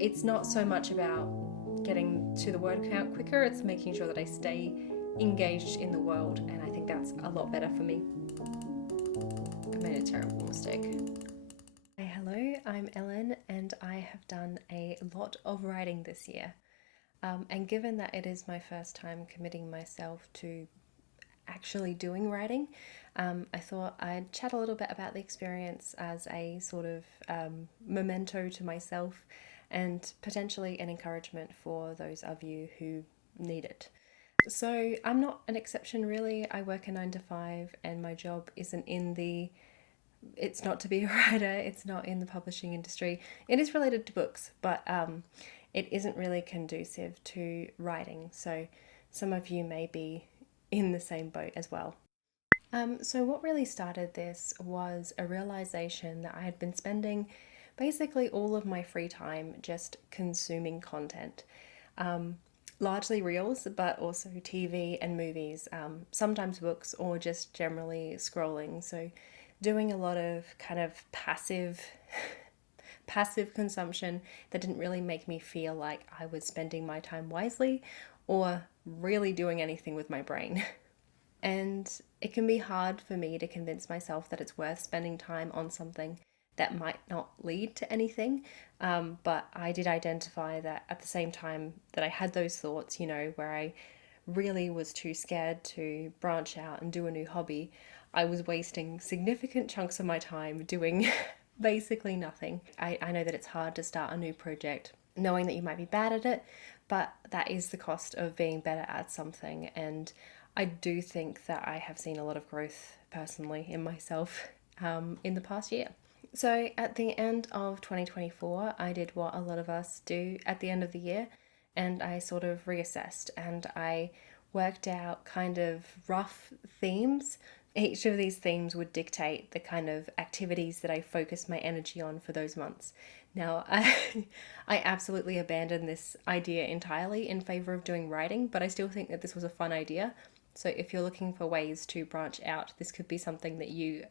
it's not so much about getting to the word count quicker, it's making sure that I stay engaged in the world, and I think that's a lot better for me. I made a terrible mistake. Hey, hello, I'm Ellen, and I have done a lot of writing this year. And given that it is my first time committing myself to actually doing writing, I thought I'd chat a little bit about the experience as a sort of memento to myself and potentially an encouragement for those of you who need it. So, I'm not an exception really. I work a 9 to 5, and my job isn't in the it's not to be a writer, it's not in the publishing industry. It is related to books, but it isn't really conducive to writing. So some of you may be in the same boat as well. So, what really started this was a realization that I had been spending basically all of my free time just consuming content. Um, Largely reels, but also TV and movies, sometimes books, or just generally scrolling. So, doing a lot of kind of passive consumption that didn't really make me feel like I was spending my time wisely or really doing anything with my brain. And it can be hard for me to convince myself that it's worth spending time on something that might not lead to anything. But I did identify that at the same time that I had those thoughts, where I really was too scared to branch out and do a new hobby, I was wasting significant chunks of my time doing basically nothing. I know that it's hard to start a new project knowing that you might be bad at it, but that is the cost of being better at something. And I do think that I have seen a lot of growth personally in myself in the past year. So at the end of 2024, I did what a lot of us do at the end of the year, and I sort of reassessed and I worked out kind of rough themes. Each of these themes would dictate the kind of activities that I focused my energy on for those months. Now, I absolutely abandoned this idea entirely in favor of doing writing, but I still think that this was a fun idea. So if you're looking for ways to branch out, this could be something that you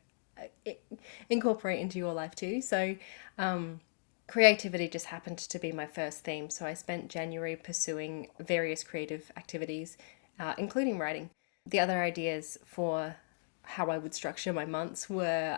incorporate into your life too. So, creativity just happened to be my first theme. So I spent January pursuing various creative activities, including writing. The other ideas for how I would structure my months were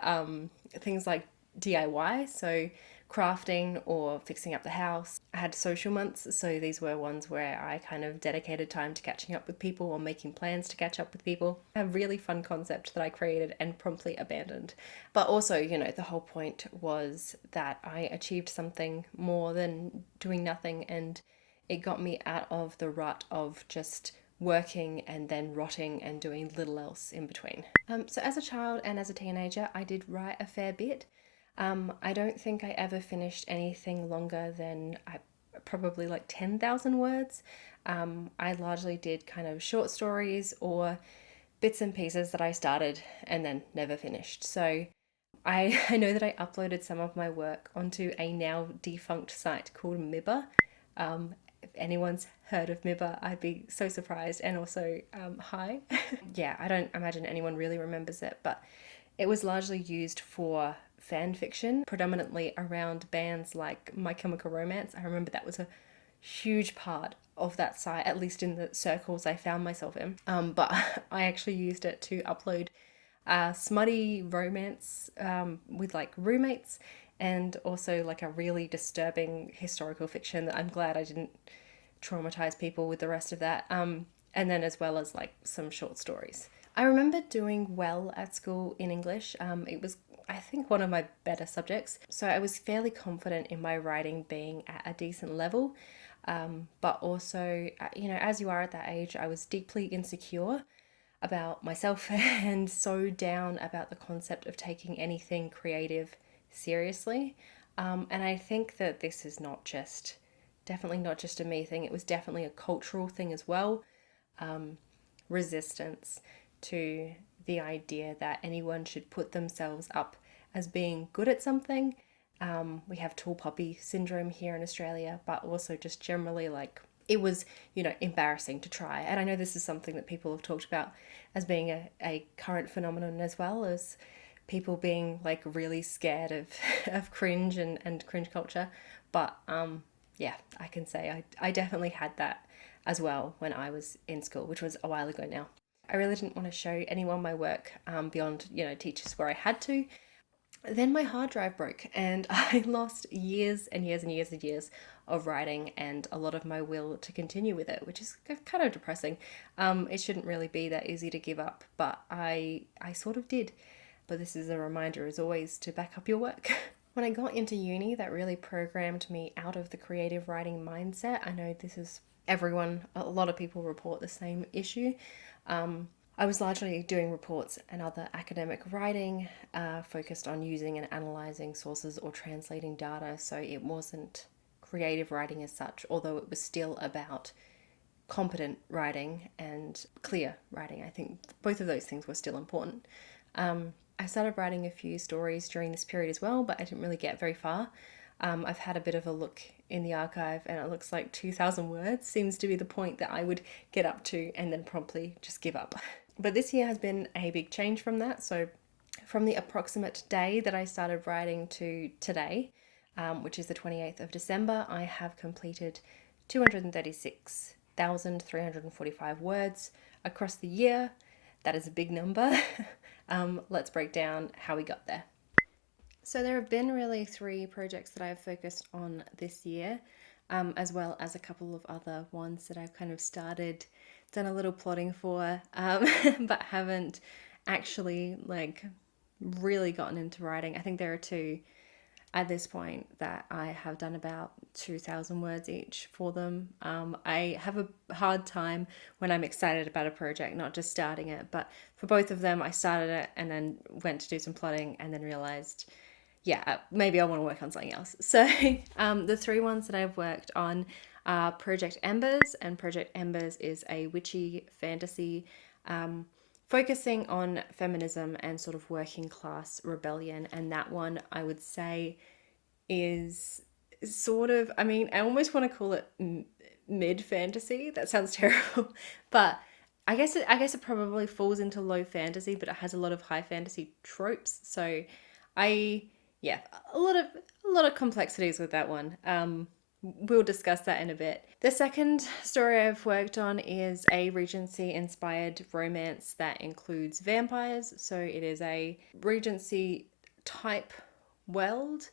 things like DIY, so crafting or fixing up the house. I had social months, so these were ones where I kind of dedicated time to catching up with people or making plans to catch up with people. A really fun concept that I created and promptly abandoned. But also, the whole point was that I achieved something more than doing nothing, and it got me out of the rut of just working and then rotting and doing little else in between. So, as a child and as a teenager, I did write a fair bit. I don't think I ever finished anything longer than probably like 10,000 words. I largely did kind of short stories or bits and pieces that I started and then never finished. So I know that I uploaded some of my work onto a now defunct site called Mibba. If anyone's heard of Mibba, I'd be so surprised. And also, hi. Yeah, I don't imagine anyone really remembers it, but it was largely used for fan fiction, predominantly around bands like My Chemical Romance. I remember that was a huge part of that site, at least in the circles I found myself in. But I actually used it to upload smutty romance with like roommates, and also like a really disturbing historical fiction that I'm glad I didn't traumatize people with the rest of that. And then as well as like some short stories. I remember doing well at school in English. It was, I think, one of my better subjects. So I was fairly confident in my writing being at a decent level. But also, as you are at that age, I was deeply insecure about myself and so down about the concept of taking anything creative seriously. And I think that this is definitely not just a me thing, it was definitely a cultural thing as well. Resistance to the idea that anyone should put themselves up as being good at something. We have tall poppy syndrome here in Australia, but also just generally like it was, embarrassing to try. And I know this is something that people have talked about as being a current phenomenon, as well as people being like really scared of, of cringe and cringe culture. But yeah, I can say I definitely had that as well when I was in school, which was a while ago now. I really didn't want to show anyone my work beyond, teachers where I had to. Then my hard drive broke and I lost years and years and years and years of writing and a lot of my will to continue with it, which is kind of depressing. It shouldn't really be that easy to give up, but I sort of did. But this is a reminder, as always, to back up your work. When I got into uni, that really programmed me out of the creative writing mindset. I know this is everyone, a lot of people report the same issue. I was largely doing reports and other academic writing focused on using and analysing sources or translating data, so it wasn't creative writing as such, although it was still about competent writing and clear writing. I think both of those things were still important. I started writing a few stories during this period as well, but I didn't really get very far. I've had a bit of a look in the archive and it looks like 2,000 words seems to be the point that I would get up to and then promptly just give up. But this year has been a big change from that. So from the approximate day that I started writing to today, which is the 28th of December, I have completed 236,345 words across the year. That is a big number. Let's break down how we got there. So there have been really 3 projects that I've focused on this year, as well as a couple of other ones that I've kind of started, done a little plotting for, but haven't actually really gotten into writing. I think there are 2 at this point that I have done about 2,000 words each for them. I have a hard time when I'm excited about a project, not just starting it, but for both of them, I started it and then went to do some plotting and then realized, yeah, maybe I want to work on something else. So the 3 ones that I've worked on are Project Embers, and Project Embers is a witchy fantasy focusing on feminism and sort of working class rebellion. And that one, I would say, is sort of, I almost want to call it mid fantasy. That sounds terrible, but I guess it probably falls into low fantasy, but it has a lot of high fantasy tropes. So a lot of complexities with that one. We'll discuss that in a bit. The second story I've worked on is a Regency-inspired romance that includes vampires. So it is a Regency-type world,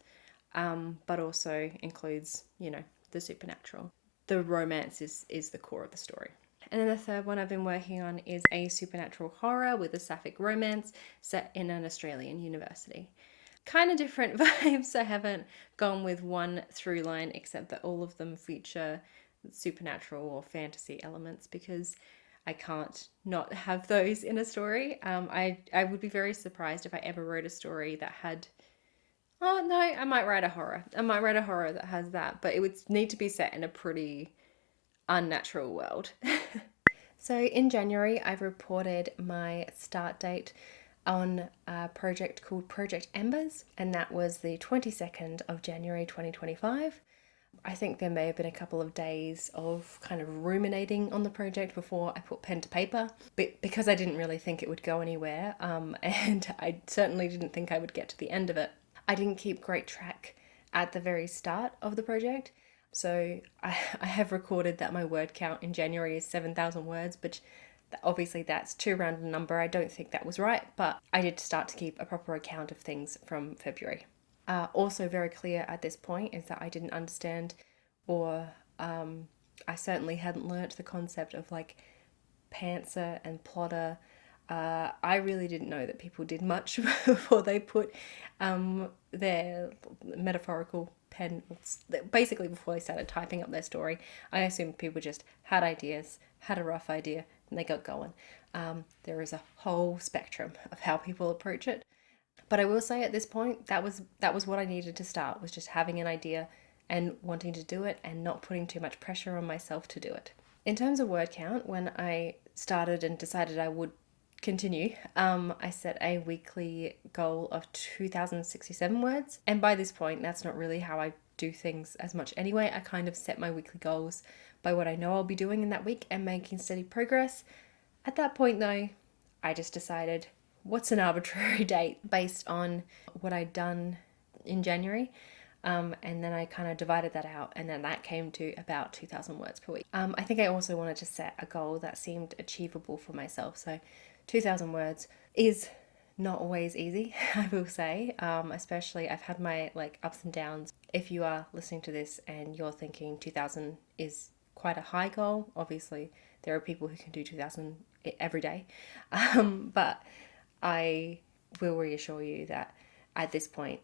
but also includes, the supernatural. The romance is the core of the story. And then the third one I've been working on is a supernatural horror with a sapphic romance set in an Australian university. Kind of different vibes. I haven't gone with one through line, except that all of them feature supernatural or fantasy elements, because I can't not have those in a story. I would be very surprised if I ever wrote a story that had, oh no, I might write a horror. I might write a horror that has that, but it would need to be set in a pretty unnatural world. So in January, I've reported my start date on a project called Project Embers, and that was the 22nd of January 2025. I think there may have been a couple of days of kind of ruminating on the project before I put pen to paper, but because I didn't really think it would go anywhere, and I certainly didn't think I would get to the end of it. I didn't keep great track at the very start of the project, so I have recorded that my word count in January is 7,000 words, but obviously that's too round a number. I don't think that was right, but I did start to keep a proper account of things from February. Also very clear at this point is that I didn't understand, or I certainly hadn't learnt the concept of pantser and plotter. I really didn't know that people did much before they put their metaphorical pen, basically before they started typing up their story. I assumed people just had ideas, had a rough idea, and they got going. There is a whole spectrum of how people approach it. But I will say at this point, that was what I needed to start, was just having an idea and wanting to do it and not putting too much pressure on myself to do it. In terms of word count, when I started and decided I would continue, I set a weekly goal of 2,067 words. And by this point, that's not really how I do things as much anyway. I kind of set my weekly goals by what I know I'll be doing in that week and making steady progress. At that point though, I just decided, what's an arbitrary date based on what I'd done in January? And then I kind of divided that out, and then that came to about 2,000 words per week. I think I also wanted to set a goal that seemed achievable for myself. So 2,000 words is not always easy, I will say. Especially I've had my like ups and downs. If you are listening to this and you're thinking 2,000 is quite a high goal, obviously there are people who can do 2,000 every day. But I will reassure you that at this point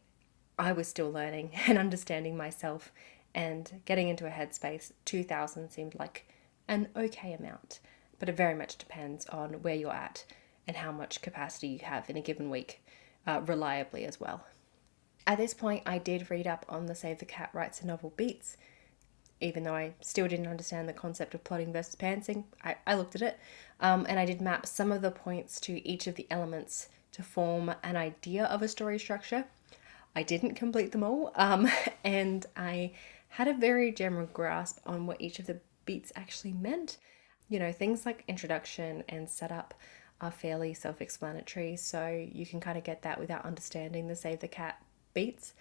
I was still learning and understanding myself and getting into a headspace. 2,000 seemed like an okay amount, but it very much depends on where you're at and how much capacity you have in a given week, reliably as well. At this point, I did read up on the Save the Cat Writes a Novel beats, even though I still didn't understand the concept of plotting versus pantsing. I looked at it, and I did map some of the points to each of the elements to form an idea of a story structure. I didn't complete them all, and I had a very general grasp on what each of the beats actually meant. You know, things like introduction and setup are fairly self explanatory, so you can kind of get that without understanding the Save the Cat beats.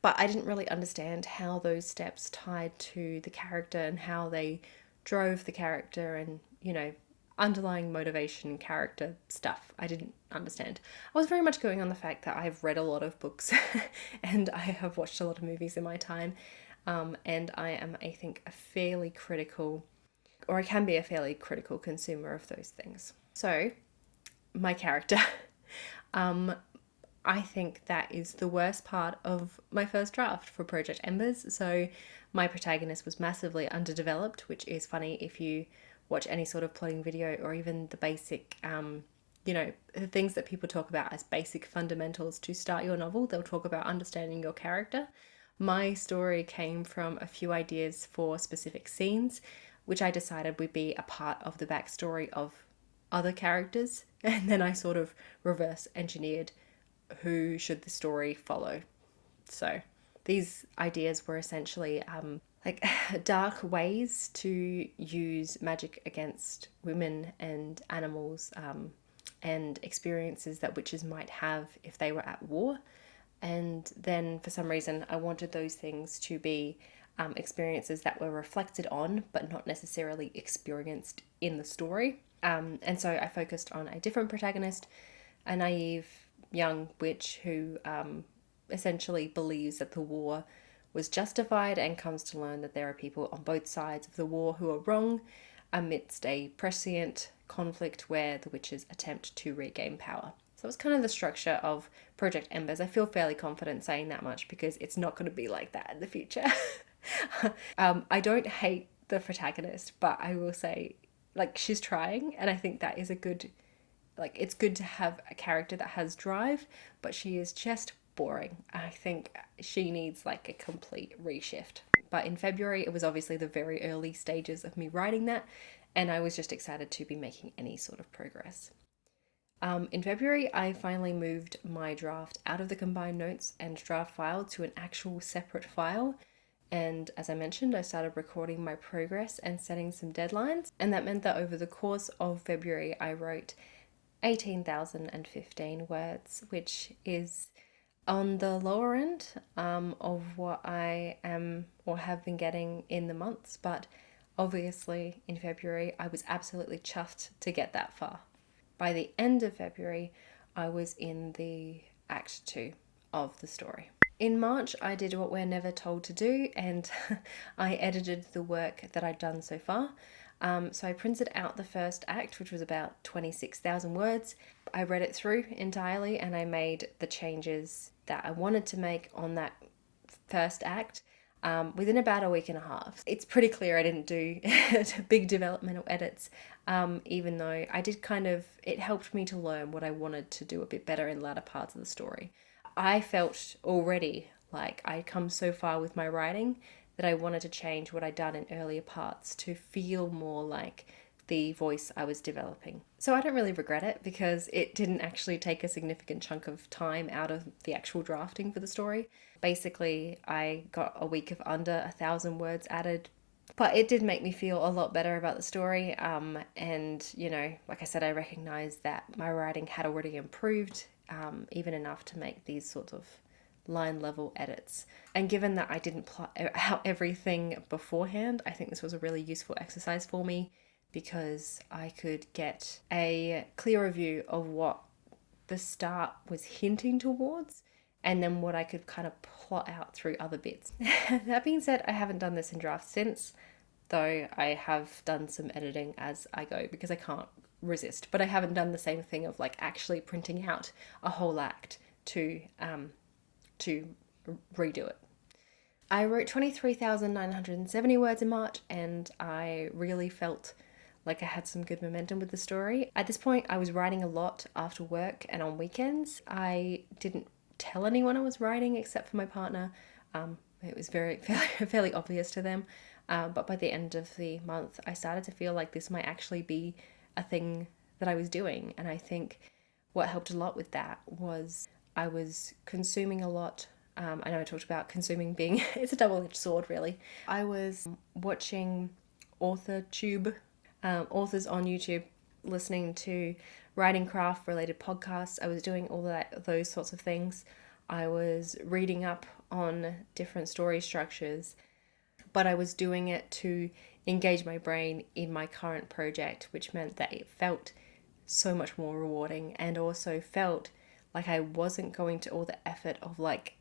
But I didn't really understand how those steps tied to the character and how they drove the character and, you know, underlying motivation, character stuff. I didn't understand. I was very much going on the fact that I've read a lot of books and I have watched a lot of movies in my time. And I am, I think, a fairly critical, or I can be a fairly critical consumer of those things. So, my character. I think that is the worst part of my first draft for Project Embers. So my protagonist was massively underdeveloped, which is funny if you watch any sort of plotting video or even the basic, the things that people talk about as basic fundamentals to start your novel. They'll talk about understanding your character. My story came from a few ideas for specific scenes, which I decided would be a part of the backstory of other characters. And then I sort of reverse engineered who should the story follow. So these ideas were essentially like dark ways to use magic against women and animals, and experiences that witches might have if they were at war. And then for some reason I wanted those things to be experiences that were reflected on but not necessarily experienced in the story. And so I focused on a different protagonist, a naive young witch who essentially believes that the war was justified and comes to learn that there are people on both sides of the war who are wrong amidst a prescient conflict where the witches attempt to regain power. So it's kind of the structure of Project Embers. I feel fairly confident saying that much because it's not going to be like that in the future. I don't hate the protagonist, but I will say, like, she's trying, and I think that is a good, like, it's good to have a character that has drive, but she is just boring. I think she needs like a complete reshift. But in February, it was obviously the very early stages of me writing that, and I was just excited to be making any sort of progress. In February, I finally moved my draft out of the combined notes and draft file to an actual separate file. And as I mentioned, I started recording my progress and setting some deadlines. And that meant that over the course of February, I wrote 18,015 words, which is on the lower end of what I am or have been getting in the months. But obviously, in February, I was absolutely chuffed to get that far. By the end of February, I was in the Act 2 of the story. In March, I did what we're never told to do, and I edited the work that I'd done so far. So I printed out the first act, which was about 26,000 words. I read it through entirely, and I made the changes that I wanted to make on that first act within about a week and a half. It's pretty clear I didn't do big developmental edits, even though I did it helped me to learn what I wanted to do a bit better in the latter parts of the story. I felt already like I'd come so far with my writing that I wanted to change what I'd done in earlier parts to feel more like the voice I was developing. So I don't really regret it because it didn't actually take a significant chunk of time out of the actual drafting for the story. Basically, I got a week of under 1,000 words added, but it did make me feel a lot better about the story. And, like I said, I recognized that my writing had already improved, even enough to make these sorts of line level edits. And given that I didn't plot out everything beforehand, I think this was a really useful exercise for me because I could get a clearer view of what the start was hinting towards and then what I could kind of plot out through other bits. That being said, I haven't done this in draft since, though I have done some editing as I go because I can't resist. But I haven't done the same thing of like actually printing out a whole act to redo it. I wrote 23,970 words in March, and I really felt like I had some good momentum with the story. At this point, I was writing a lot after work and on weekends. I didn't tell anyone I was writing except for my partner. It was fairly obvious to them. But by the end of the month, I started to feel like this might actually be a thing that I was doing. And I think what helped a lot with that was I was consuming a lot. I know I talked about consuming being, it's a double-edged sword, really. I was watching authors on YouTube, listening to writing craft related podcasts. I was doing all those sorts of things. I was reading up on different story structures, but I was doing it to engage my brain in my current project, which meant that it felt so much more rewarding and also felt like I wasn't going to all the effort of like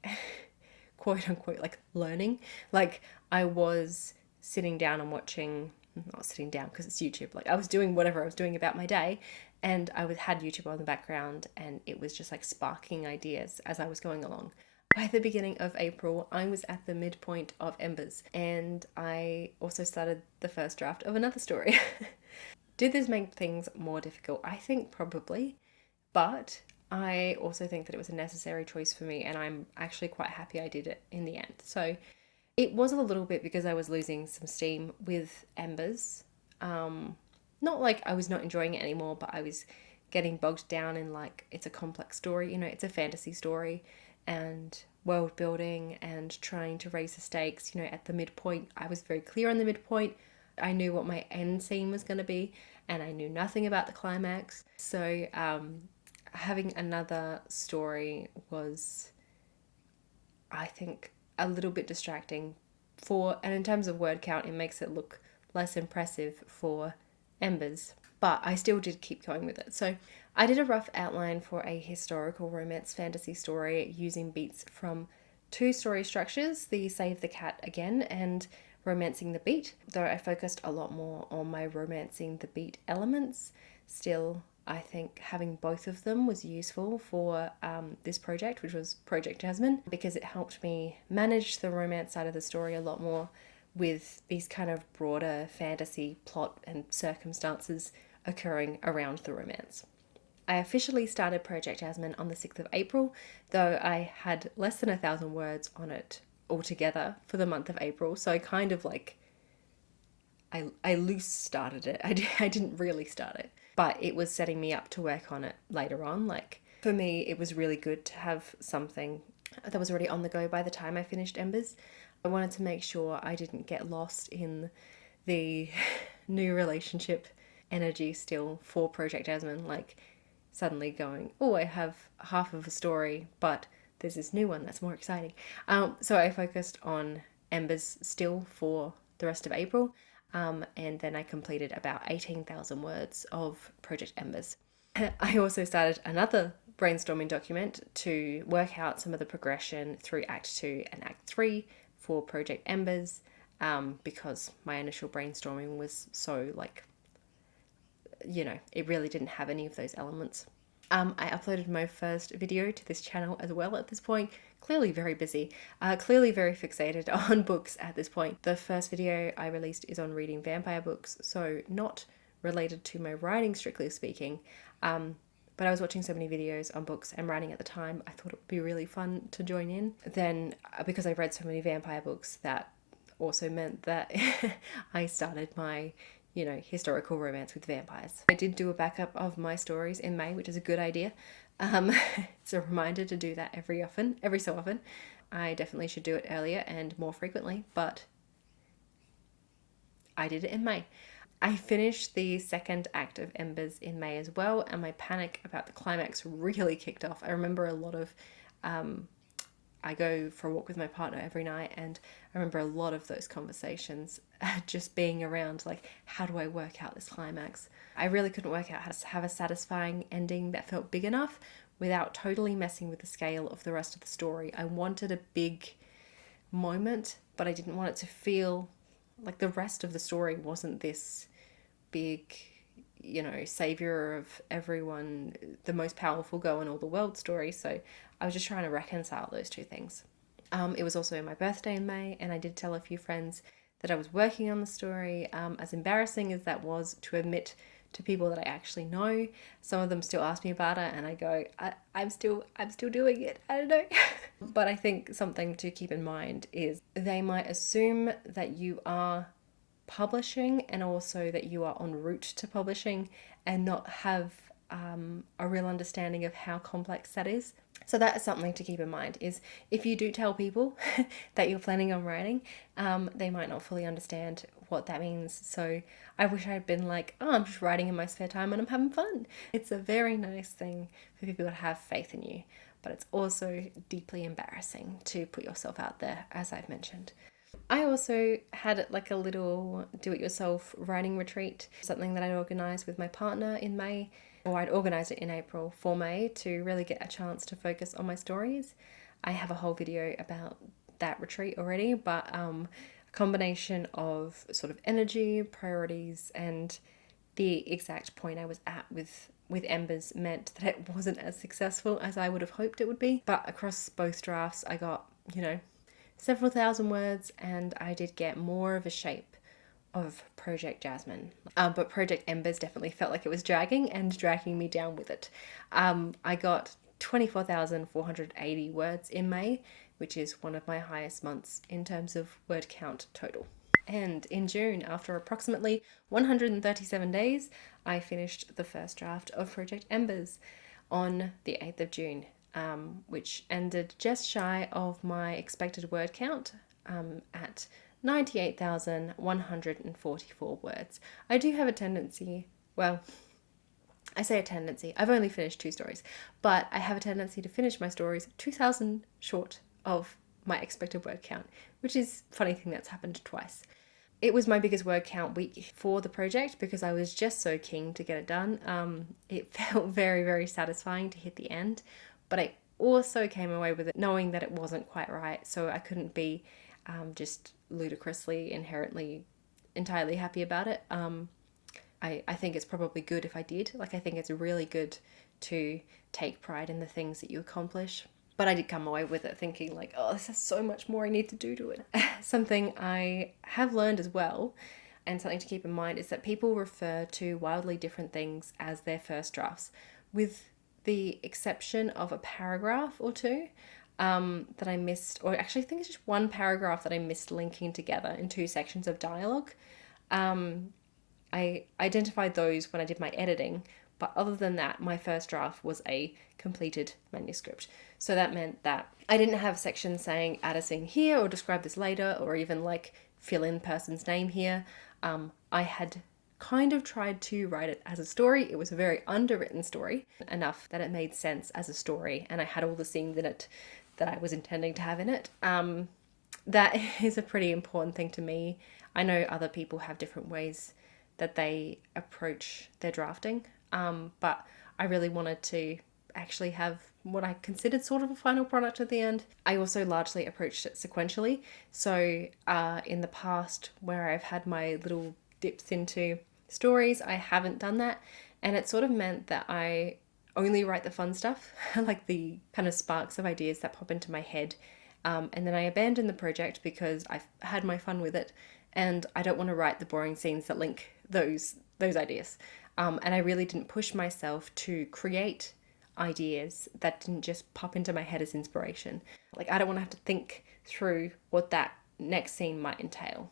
quote unquote like learning. Like I was sitting down and watching, not sitting down because it's YouTube, like I was doing whatever I was doing about my day, and I had YouTube on the background and it was just like sparking ideas as I was going along. By the beginning of April, I was at the midpoint of Embers, and I also started the first draft of another story. Did this make things more difficult? I think probably, but I also think that it was a necessary choice for me, and I'm actually quite happy I did it in the end. So it was a little bit because I was losing some steam with Embers. Not like I was not enjoying it anymore, but I was getting bogged down in like, it's a complex story, it's a fantasy story, and world building and trying to raise the stakes. At the midpoint, I was very clear on the midpoint. I knew what my end scene was going to be, and I knew nothing about the climax. So having another story was, I think, a little bit distracting and in terms of word count, it makes it look less impressive for Embers, but I still did keep going with it. So I did a rough outline for a historical romance fantasy story using beats from two story structures, the Save the Cat Again and Romancing the Beat, though I focused a lot more on my romancing the beat elements. Still, I think having both of them was useful for this project, which was Project Jasmine, because it helped me manage the romance side of the story a lot more with these kind of broader fantasy plot and circumstances occurring around the romance. I officially started Project Jasmine on the 6th of April, though I had less than 1,000 words on it altogether for the month of April, so I kind of like, I loose started it. I didn't really start it, but it was setting me up to work on it later on. Like, for me, it was really good to have something that was already on the go by the time I finished Embers. I wanted to make sure I didn't get lost in the new relationship energy still for Project Jasmine, like suddenly going, oh, I have half of a story, but there's this new one that's more exciting. So I focused on Embers still for the rest of April, and then I completed about 18,000 words of Project Embers. I also started another brainstorming document to work out some of the progression through Act 2 and Act 3 for Project Embers, because my initial brainstorming was so like, it really didn't have any of those elements. I uploaded my first video to this channel as well at this point. Clearly very busy, clearly very fixated on books at this point. The first video I released is on reading vampire books, so not related to my writing strictly speaking, but I was watching so many videos on books and writing at the time, I thought it would be really fun to join in. Then, because I read so many vampire books, that also meant that I started my historical romance with vampires. I did do a backup of my stories in May, which is a good idea. It's a reminder to do that every so often. I definitely should do it earlier and more frequently, but I did it in May. I finished the second act of Embers in May as well, and my panic about the climax really kicked off. I remember a lot of I go for a walk with my partner every night, and I remember a lot of those conversations just being around like, how do I work out this climax? I really couldn't work out how to have a satisfying ending that felt big enough without totally messing with the scale of the rest of the story. I wanted a big moment, but I didn't want it to feel like the rest of the story wasn't this big, savior of everyone, the most powerful girl in all the world story. So I was just trying to reconcile those two things. It was also my birthday in May, and I did tell a few friends that I was working on the story. As embarrassing as that was to admit to people that I actually know, some of them still ask me about it, and I go, I'm still doing it. I don't know. But I think something to keep in mind is they might assume that you are publishing and also that you are en route to publishing and not have a real understanding of how complex that is. So that is something to keep in mind, is if you do tell people that you're planning on writing, they might not fully understand what that means. So I wish I had been like, oh, I'm just writing in my spare time and I'm having fun. It's a very nice thing for people to have faith in you, but it's also deeply embarrassing to put yourself out there, as I've mentioned. I also had like a little do-it-yourself writing retreat, something that I'd organised with my partner in May, or I'd organised it in April for May to really get a chance to focus on my stories. I have a whole video about that retreat already, but a combination of sort of energy, priorities, and the exact point I was at with Embers meant that it wasn't as successful as I would have hoped it would be. But across both drafts, I got, several thousand words, and I did get more of a shape of Project Jasmine. But Project Embers definitely felt like it was dragging me down with it. I got 24,480 words in May, which is one of my highest months in terms of word count total. And in June, after approximately 137 days, I finished the first draft of Project Embers on the 8th of June, which ended just shy of my expected word count at 98,144 words. I do have a tendency, well, I say a tendency, I've only finished 2 stories, but I have a tendency to finish my stories 2,000 short of my expected word count, which is a funny thing that's happened twice. It was my biggest word count week for the project because I was just so keen to get it done. It felt very, very satisfying to hit the end, but I also came away with it knowing that it wasn't quite right, so I couldn't be just ludicrously, inherently, entirely happy about it. I think it's probably good if I did. Like, I think it's really good to take pride in the things that you accomplish. But I did come away with it thinking like, oh, this has so much more I need to do to it. Something I have learned as well, and something to keep in mind, is that people refer to wildly different things as their first drafts, with the exception of a paragraph or two that I missed, or actually I think it's just one paragraph that I missed linking together in 2 sections of dialogue. I identified those when I did my editing, but other than that, my first draft was a completed manuscript. So that meant that I didn't have sections saying add a scene here or describe this later or even like fill in person's name here. I had kind of tried to write it as a story. It was a very underwritten story, enough that it made sense as a story, and I had all the scenes in it that I was intending to have in it. That is a pretty important thing to me. I know other people have different ways that they approach their drafting, but I really wanted to actually have what I considered sort of a final product at the end. I also largely approached it sequentially. So in the past, where I've had my little dips into stories, I haven't done that, and it sort of meant that I only write the fun stuff, like the kind of sparks of ideas that pop into my head, and then I abandon the project because I've had my fun with it, and I don't want to write the boring scenes that link those ideas. And I really didn't push myself to create ideas that didn't just pop into my head as inspiration. Like, I don't want to have to think through what that next scene might entail.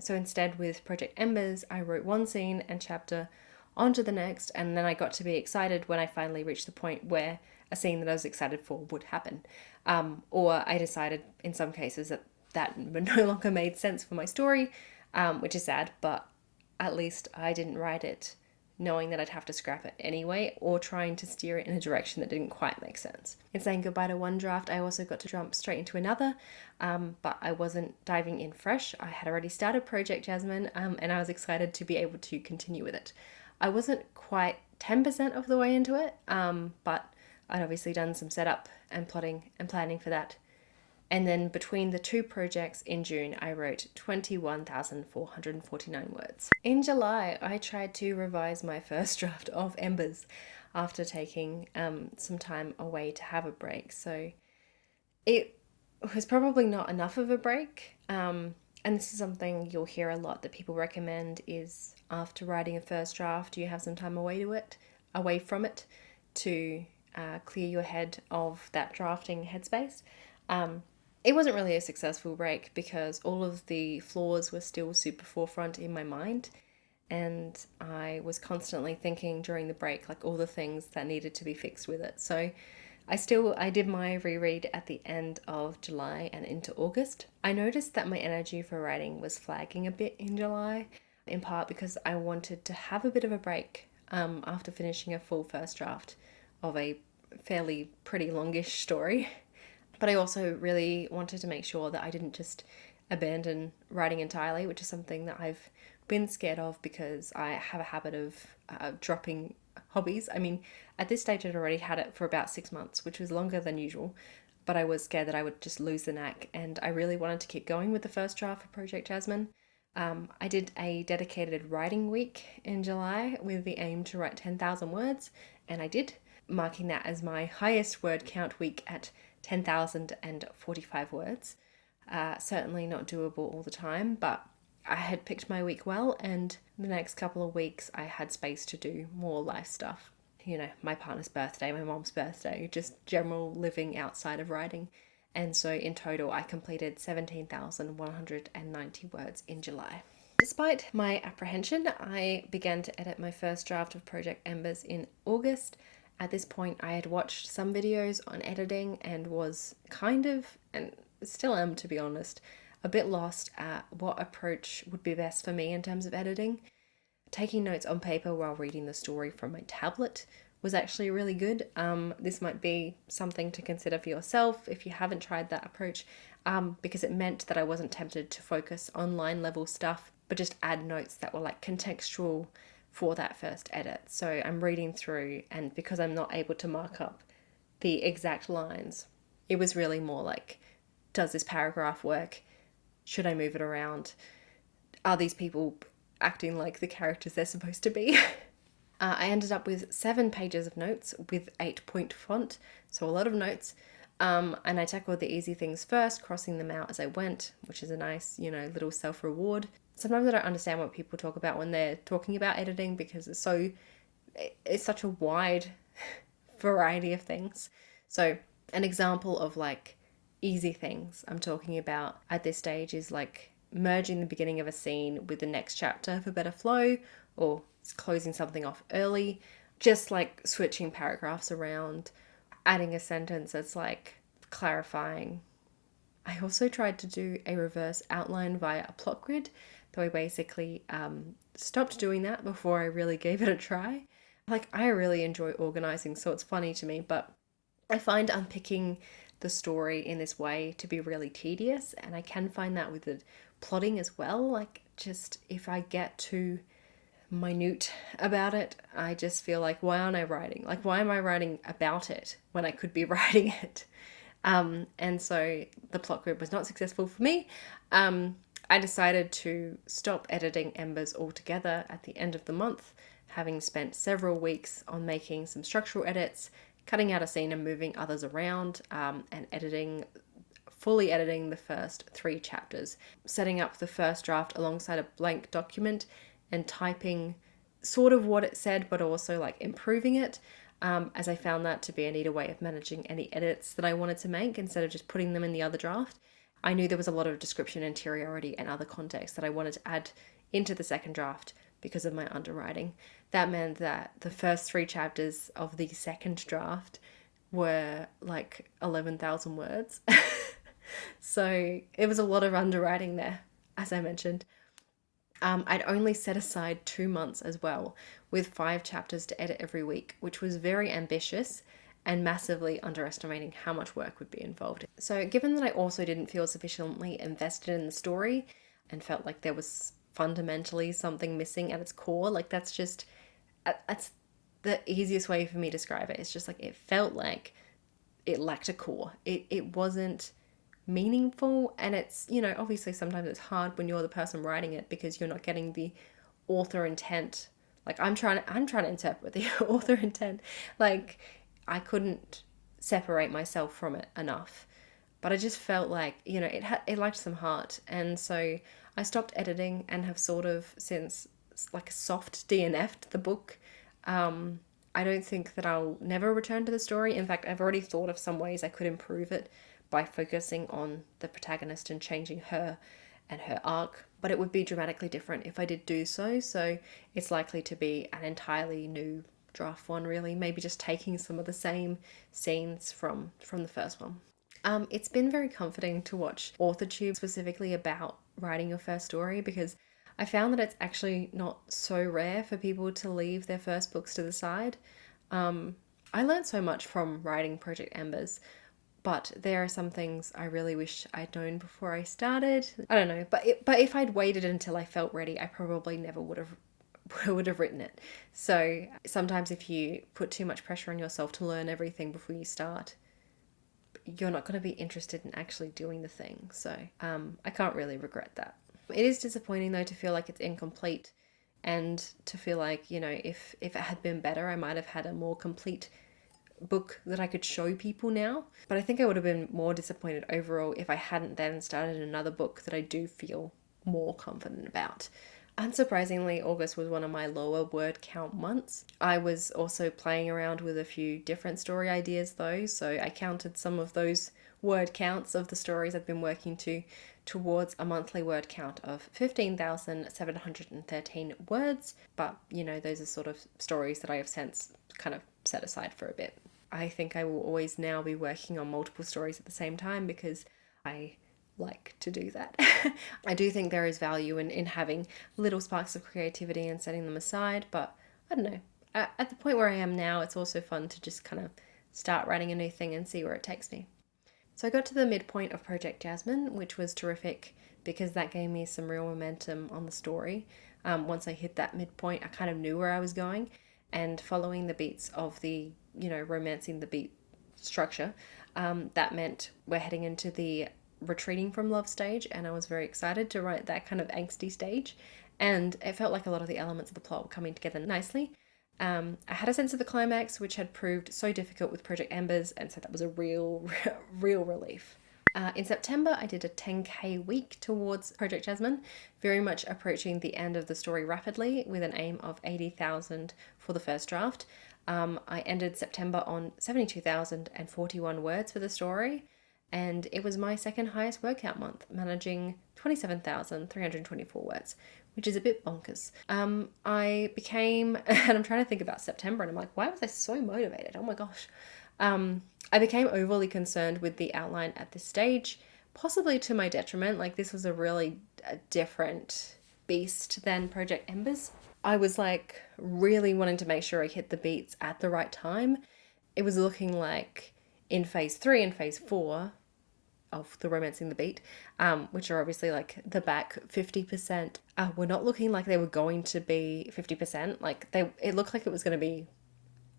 So instead, with Project Embers, I wrote one scene and chapter onto the next, and then I got to be excited when I finally reached the point where a scene that I was excited for would happen. Or I decided in some cases that no longer made sense for my story, which is sad, but at least I didn't write it knowing that I'd have to scrap it anyway, or trying to steer it in a direction that didn't quite make sense. In saying goodbye to one draft, I also got to jump straight into another, but I wasn't diving in fresh. I had already started Project Jasmine, and I was excited to be able to continue with it. I wasn't quite 10% of the way into it, but I'd obviously done some setup and plotting and planning for that. And then between the two projects in June, I wrote 21,449 words. In July, I tried to revise my first draft of Embers after taking some time away to have a break. So it was probably not enough of a break. And this is something you'll hear a lot that people recommend is after writing a first draft, you have some time away from it to clear your head of that drafting headspace. It wasn't really a successful break because all of the flaws were still super forefront in my mind, and I was constantly thinking during the break like all the things that needed to be fixed with it. So I did my reread at the end of July and into August. I noticed that my energy for writing was flagging a bit in July, in part because I wanted to have a bit of a break after finishing a full first draft of a fairly pretty longish story. But I also really wanted to make sure that I didn't just abandon writing entirely, which is something that I've been scared of because I have a habit of dropping hobbies. I mean, at this stage, I'd already had it for about 6 months, which was longer than usual, but I was scared that I would just lose the knack, and I really wanted to keep going with the first draft for Project Jasmine. I did a dedicated writing week in July with the aim to write 10,000 words, and I did, marking that as my highest word count week at 10,045 words. Certainly not doable all the time, but I had picked my week well, and the next couple of weeks I had space to do more life stuff. You know, my partner's birthday, my mom's birthday, just general living outside of writing. And so in total, I completed 17,190 words in July. Despite my apprehension, I began to edit my first draft of Project Embers in August. At this point, I had watched some videos on editing and was kind of, and still am to be honest, a bit lost at what approach would be best for me in terms of editing. Taking notes on paper while reading the story from my tablet was actually really good. This might be something to consider for yourself if you haven't tried that approach, because it meant that I wasn't tempted to focus on line level stuff, but just add notes that were like contextual for that first edit. So I'm reading through, and because I'm not able to mark up the exact lines, it was really more like, does this paragraph work? Should I move it around? Are these people acting like the characters they're supposed to be? I ended up with 7 pages of notes with 8-point font, so a lot of notes. And I tackled the easy things first, crossing them out as I went, which is a nice, little self-reward. Sometimes I don't understand what people talk about when they're talking about editing because it's such a wide variety of things. So an example of like easy things I'm talking about at this stage is like merging the beginning of a scene with the next chapter for better flow, or closing something off early, just like switching paragraphs around, adding a sentence that's like clarifying. I also tried to do a reverse outline via a plot grid, though I basically stopped doing that before I really gave it a try. Like, I really enjoy organizing, so it's funny to me, but I find unpicking the story in this way to be really tedious, and I can find that with the plotting as well. Like, just if I get too minute about it, I just feel like, why aren't I writing? Like, why am I writing about it when I could be writing it? And so the plot group was not successful for me. I decided to stop editing Embers altogether at the end of the month, having spent several weeks on making some structural edits, cutting out a scene and moving others around, and fully editing the first 3 chapters, setting up the first draft alongside a blank document and typing sort of what it said, but also like improving it, as I found that to be a neater way of managing any edits that I wanted to make instead of just putting them in the other draft. I knew there was a lot of description, interiority, and other context that I wanted to add into the second draft because of my underwriting. That meant that the first 3 chapters of the second draft were like 11,000 words. So it was a lot of underwriting there, as I mentioned. I'd only set aside 2 months as well, with 5 chapters to edit every week, which was very ambitious and massively underestimating how much work would be involved. So, given that I also didn't feel sufficiently invested in the story and felt like there was fundamentally something missing at its core, like that's the easiest way for me to describe it. It's just like it felt like it lacked a core. It wasn't meaningful, and it's, obviously sometimes it's hard when you're the person writing it because you're not getting the author intent. Like I'm trying to interpret the author intent. Like I couldn't separate myself from it enough, but I just felt like, it lacked some heart, and so I stopped editing and have sort of since like a soft DNF'd the book. I don't think that I'll never return to the story. In fact, I've already thought of some ways I could improve it by focusing on the protagonist and changing her and her arc, but it would be dramatically different if I did do so. So it's likely to be an entirely new draft one, really. Maybe just taking some of the same scenes from the first one. It's been very comforting to watch AuthorTube specifically about writing your first story, because I found that it's actually not so rare for people to leave their first books to the side. I learned so much from writing Project Embers, but there are some things I really wish I'd known before I started. I don't know, but if I'd waited until I felt ready, I probably never would have written it. So sometimes if you put too much pressure on yourself to learn everything before you start, you're not going to be interested in actually doing the thing. So I can't really regret that. It is disappointing though to feel like it's incomplete, and to feel like, if it had been better, I might have had a more complete book that I could show people now. But I think I would have been more disappointed overall if I hadn't then started another book that I do feel more confident about. Unsurprisingly, August was one of my lower word count months. I was also playing around with a few different story ideas though, so I counted some of those word counts of the stories I've been working towards a monthly word count of 15,713 words. But, those are sort of stories that I have since kind of set aside for a bit. I think I will always now be working on multiple stories at the same time because I like to do that. I do think there is value in having little sparks of creativity and setting them aside, but I don't know. At the point where I am now, it's also fun to just kind of start writing a new thing and see where it takes me. So I got to the midpoint of Project Jasmine, which was terrific because that gave me some real momentum on the story. Once I hit that midpoint, I kind of knew where I was going, and following the beats of the, romancing the beat structure, that meant we're heading into the retreating from love stage, and I was very excited to write that kind of angsty stage, and it felt like a lot of the elements of the plot were coming together nicely. I had a sense of the climax, which had proved so difficult with Project Embers, and so that was a real relief. In September, I did a 10k week towards Project Jasmine, very much approaching the end of the story rapidly with an aim of 80,000 for the first draft. I ended September on 72,041 words for the story, and it was my second highest word count month, managing 27,324 words, which is a bit bonkers. I became, and I'm trying to think about September, and I'm like, why was I so motivated? Oh my gosh. I became overly concerned with the outline at this stage, possibly to my detriment. Like, this was a really different beast than Project Embers. I was like really wanting to make sure I hit the beats at the right time. It was looking like in phase 3 and phase 4 of the romancing the beat, which are obviously like the back 50%, were not looking like they were going to be 50%. Like it looked like it was going to be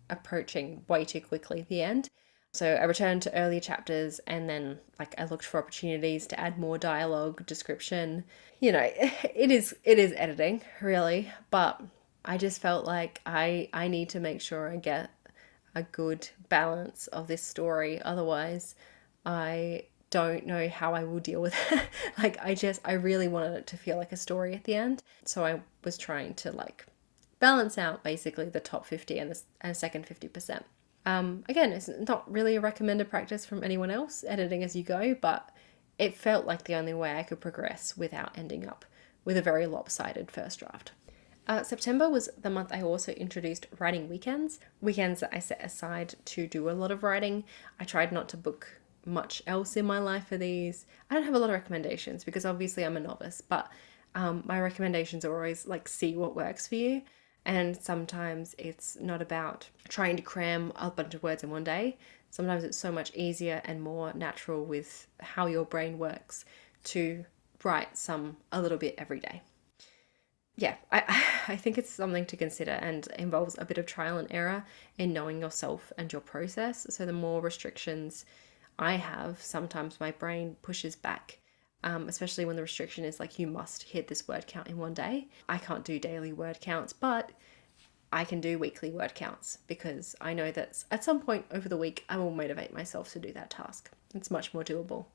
approaching way too quickly at the end. So I returned to earlier chapters, and then like I looked for opportunities to add more dialogue, description. It is editing, really, but I just felt like I need to make sure I get a good balance of this story. Otherwise, I don't know how I will deal with it. Like I really wanted it to feel like a story at the end. So I was trying to like balance out basically the top 50 and the second 50%. Again, it's not really a recommended practice from anyone else, editing as you go, but it felt like the only way I could progress without ending up with a very lopsided first draft. September was the month I also introduced writing weekends that I set aside to do a lot of writing. I tried not to book much else in my life for these. I don't have a lot of recommendations because obviously I'm a novice, but My recommendations are always like see what works for you. And sometimes it's not about trying to cram a bunch of words in one day. Sometimes it's so much easier and more natural with how your brain works to write a little bit every day. Yeah, I think it's something to consider and involves a bit of trial and error in knowing yourself and your process. So the more restrictions I have, sometimes my brain pushes back, especially when the restriction is like, you must hit this word count in one day. I can't do daily word counts, but I can do weekly word counts because I know that at some point over the week, I will motivate myself to do that task. It's much more doable.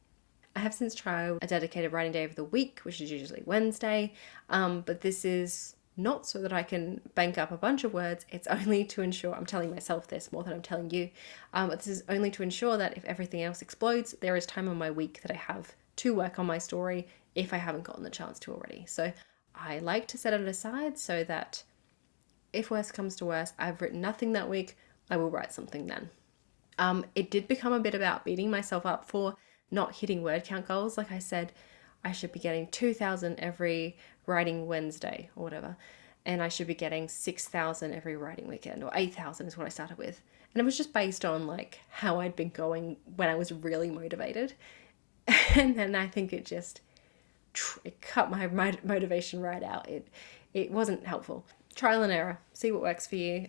I have since tried a dedicated writing day of the week, which is usually Wednesday, but this is not so that I can bank up a bunch of words. It's only to ensure, I'm telling myself this more than I'm telling you, but this is only to ensure that if everything else explodes, there is time in my week that I have to work on my story if I haven't gotten the chance to already. So I like to set it aside so that if worst comes to worst, I've written nothing that week, I will write something then. It did become a bit about beating myself up for not hitting word count goals. Like I said, I should be getting 2,000 every writing Wednesday or whatever. And I should be getting 6,000 every writing weekend, or 8,000 is what I started with. And it was just based on like how I'd been going when I was really motivated. And then I think it cut my motivation right out. It wasn't helpful. Trial and error. See what works for you.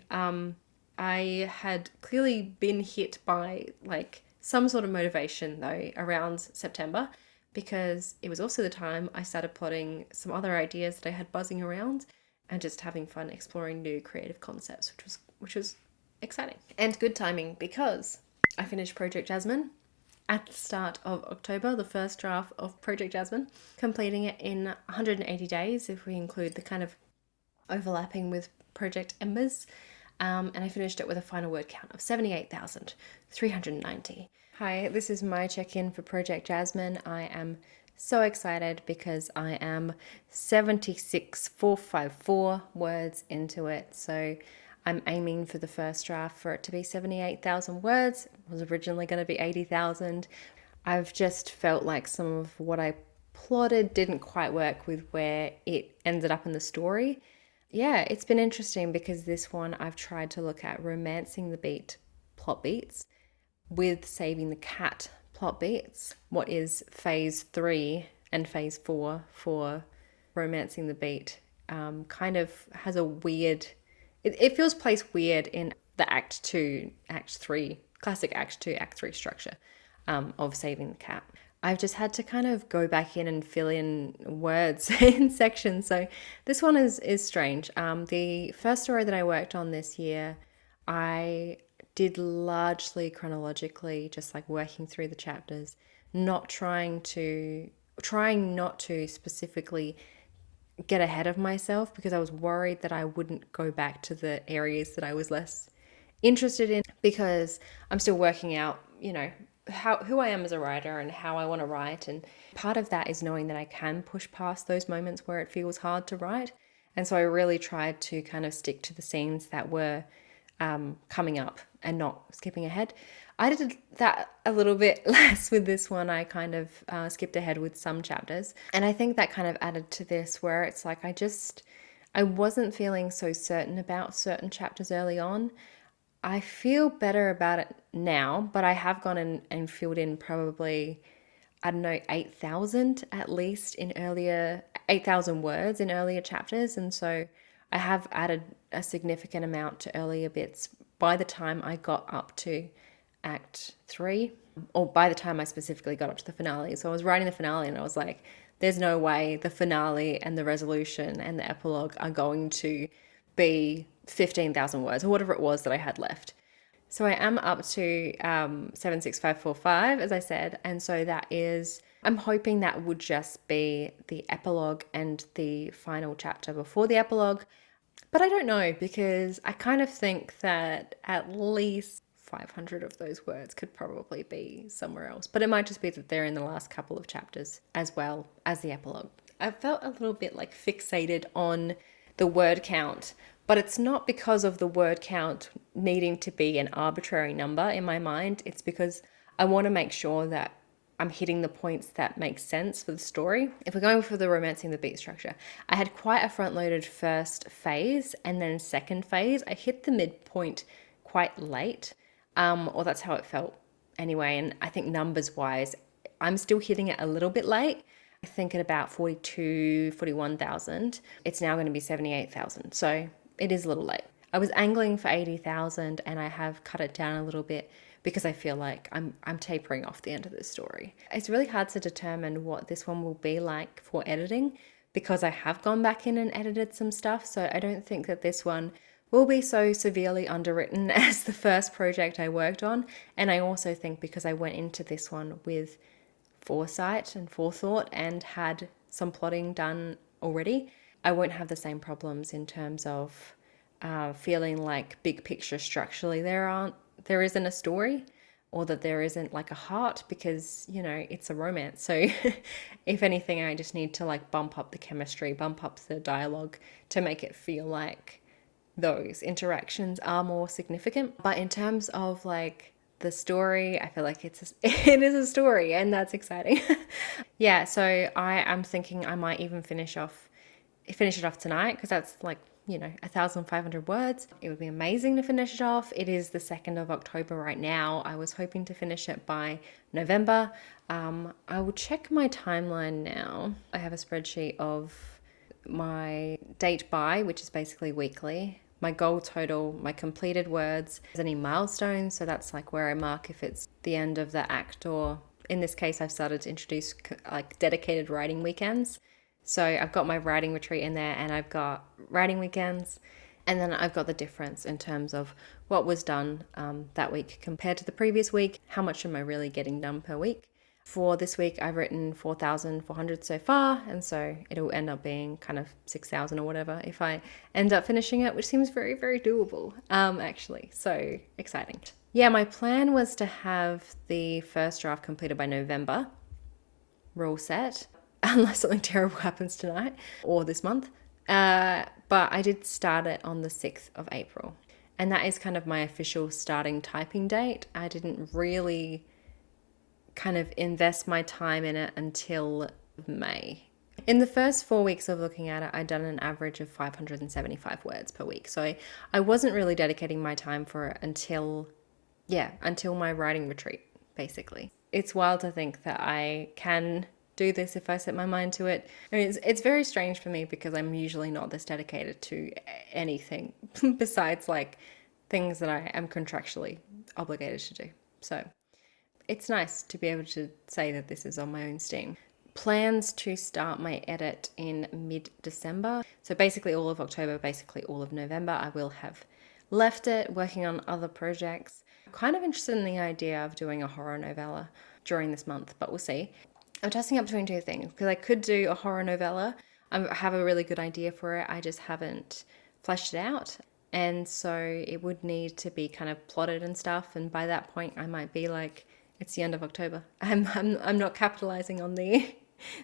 I had clearly been hit by like some sort of motivation though around September, because it was also the time I started plotting some other ideas that I had buzzing around and just having fun exploring new creative concepts, which was exciting and good timing because I finished Project Jasmine at the start of October, the first draft of Project Jasmine, completing it in 180 days if we include the kind of overlapping with Project Embers. And I finished it with a final word count of 78,390. Hi, this is my check-in for Project Jasmine. I am so excited because I am 76,454 words into it. So I'm aiming for the first draft for it to be 78,000 words. It was originally going to be 80,000. I've just felt like some of what I plotted didn't quite work with where it ended up in the story. Yeah, it's been interesting because this one I've tried to look at romancing the beat plot beats with saving the cat plot beats. What is phase 3 and phase 4 for romancing the beat kind of has a weird, it feels placed weird in the Act 2, Act 3, classic Act 2, Act 3 structure of saving the cat. I've just had to kind of go back in and fill in words in sections. So this one is strange. The first story that I worked on this year, I did largely chronologically, just like working through the chapters, trying not to specifically get ahead of myself because I was worried that I wouldn't go back to the areas that I was less interested in because I'm still working out, who I am as a writer and how I want to write. And part of that is knowing that I can push past those moments where it feels hard to write. And so I really tried to kind of stick to the scenes that were coming up and not skipping ahead. I did that a little bit less with this one. I kind of skipped ahead with some chapters. And I think that kind of added to this where it's like I wasn't feeling so certain about certain chapters early on. I feel better about it now, but I have gone in and filled in probably, 8,000 at least 8,000 words in earlier chapters. And so I have added a significant amount to earlier bits by the time I got up to Act 3, or by the time I specifically got up to the finale. So I was writing the finale and I was like, there's no way the finale and the resolution and the epilogue are going to be 15,000 words or whatever it was that I had left. So I am up to 76545, as I said. And so I'm hoping that would just be the epilogue and the final chapter before the epilogue. But I don't know, because I kind of think that at least 500 of those words could probably be somewhere else. But it might just be that they're in the last couple of chapters as well as the epilogue. I felt a little bit like fixated on the word count, but it's not because of the word count needing to be an arbitrary number in my mind. It's because I want to make sure that I'm hitting the points that make sense for the story. If we're going for the romancing the beat structure, I had quite a front-loaded first phase, and then second phase, I hit the midpoint quite late, or that's how it felt anyway. And I think numbers-wise, I'm still hitting it a little bit late. I think at about 42, 41,000. It's now going to be 78,000. So it is a little late. I was angling for 80,000 and I have cut it down a little bit because I feel like I'm tapering off the end of this story. It's really hard to determine what this one will be like for editing because I have gone back in and edited some stuff. So I don't think that this one will be so severely underwritten as the first project I worked on. And I also think because I went into this one with foresight and forethought and had some plotting done already, I won't have the same problems in terms of feeling like big picture structurally there isn't a story, or that there isn't like a heart, because it's a romance. So if anything, I just need to like bump up the chemistry, bump up the dialogue to make it feel like those interactions are more significant. But in terms of like the story, I feel like it is a story, and that's exciting. Yeah, so I am thinking I might even finish it off tonight, because that's like 1,500 words. It would be amazing to finish it off. It is the 2nd of October right now. I was hoping to finish it by November. I will check my timeline now. I have a spreadsheet of my date by, which is basically weekly, my goal total, my completed words, any milestones. So that's like where I mark if it's the end of the act, or in this case, I've started to introduce like dedicated writing weekends. So I've got my writing retreat in there, and I've got writing weekends, and then I've got the difference in terms of what was done that week compared to the previous week. How much am I really getting done per week? For this week, I've written 4,400 so far, and so it'll end up being kind of 6,000 or whatever if I end up finishing it, which seems very, very doable, actually. So exciting. Yeah, my plan was to have the first draft completed by November, rule set, unless something terrible happens tonight or this month. But I did start it on the 6th of April. And that is kind of my official starting typing date. I didn't really kind of invest my time in it until May. In the first 4 weeks of looking at it, I'd done an average of 575 words per week. So I wasn't really dedicating my time for it until my writing retreat, basically. It's wild to think that I can do this if I set my mind to it. I mean, it's very strange for me because I'm usually not this dedicated to anything besides like things that I am contractually obligated to do. So it's nice to be able to say that this is on my own steam. Plans to start my edit in mid-December. So basically all of October, basically all of November, I will have left it working on other projects. I'm kind of interested in the idea of doing a horror novella during this month, but we'll see. I'm tossing up between two things, because I could do a horror novella. I have a really good idea for it. I just haven't fleshed it out. And so it would need to be kind of plotted and stuff. And by that point, I might be like, it's the end of October. I'm not capitalizing on the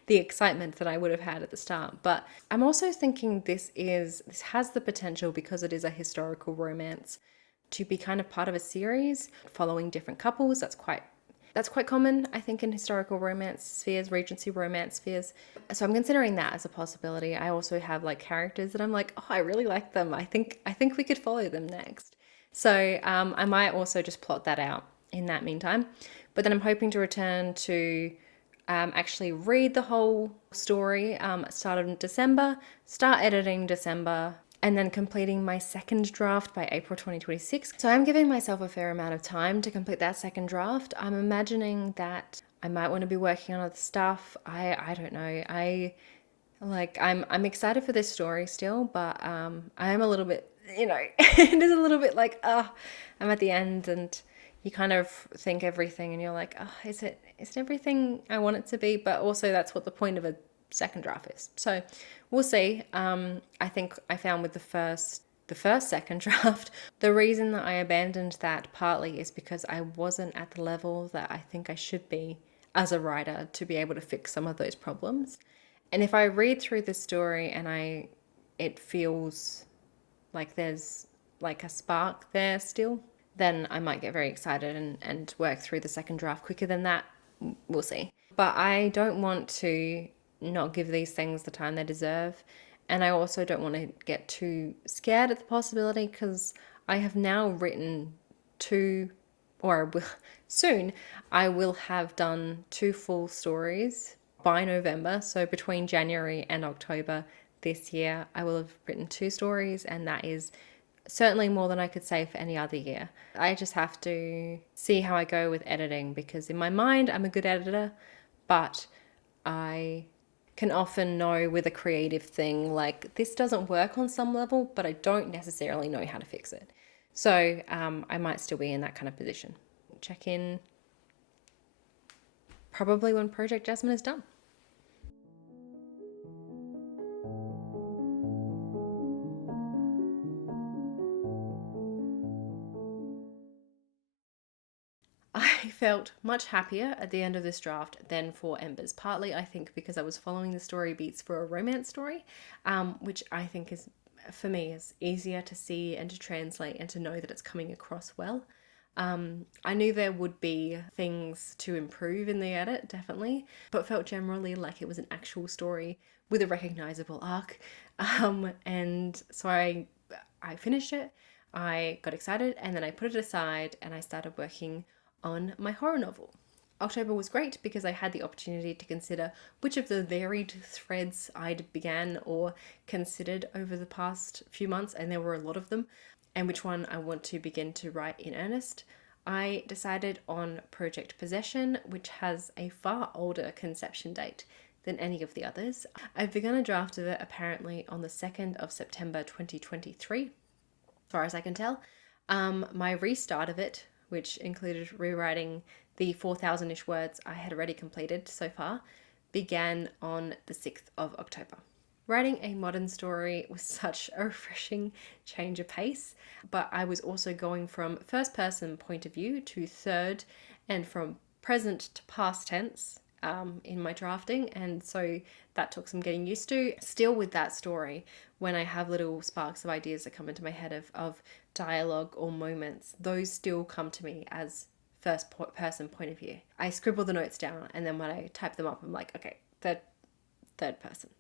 excitement that I would have had at the start. But I'm also thinking this has the potential, because it is a historical romance, to be kind of part of a series following different couples. That's quite common, I think, in historical romance spheres, Regency romance spheres. So I'm considering that as a possibility. I also have like characters that I'm like, oh, I really like them. I think we could follow them next. So I might also just plot that out in that meantime. But then I'm hoping to return to actually read the whole story, start in December, start editing December, and then completing my second draft by April 2026. So I'm giving myself a fair amount of time to complete that second draft. I'm imagining that I might want to be working on other stuff. I don't know. I'm excited for this story still, but I am a little bit, it is a little bit like, I'm at the end, and you kind of think everything and you're like, is it everything I want it to be? But also that's what the point of a second draft is. So we'll see. I think I found with the first second draft, the reason that I abandoned that partly is because I wasn't at the level that I think I should be as a writer to be able to fix some of those problems. And if I read through the story and it feels like there's like a spark there still, then I might get very excited and work through the second draft quicker than that we'll see. But I don't want to not give these things the time they deserve. And I also don't want to get too scared at the possibility, because I have now written two, or soon, I will have done 2 full stories by November. So between January and October this year, I will have written 2 stories, and that is certainly more than I could say for any other year. I just have to see how I go with editing, because in my mind, I'm a good editor, but I can often know with a creative thing, like, this doesn't work on some level, but I don't necessarily know how to fix it. So I might still be in that kind of position. Check in probably when Project Jasmine is done. I felt much happier at the end of this draft than for Embers. Partly, I think, because I was following the story beats for a romance story, which I think is, for me, is easier to see and to translate and to know that it's coming across well. I knew there would be things to improve in the edit, definitely, but felt generally like it was an actual story with a recognizable arc. And so I finished it, I got excited, and then I put it aside and I started working on my horror novel. October was great because I had the opportunity to consider which of the varied threads I'd began or considered over the past few months, and there were a lot of them, and which one I want to begin to write in earnest. I decided on Project Possession, which has a far older conception date than any of the others. I've begun a draft of it apparently on the 2nd of September 2023, as far as I can tell. My restart of it, which included rewriting the 4,000-ish words I had already completed so far, began on the 6th of October. Writing a modern story was such a refreshing change of pace, but I was also going from first person point of view to third, and from present to past tense in my drafting, and so that took some getting used to. Still, with that story, when I have little sparks of ideas that come into my head of dialogue or moments, those still come to me as first person point of view. I scribble the notes down, and then when I type them up, I'm like, okay, third person.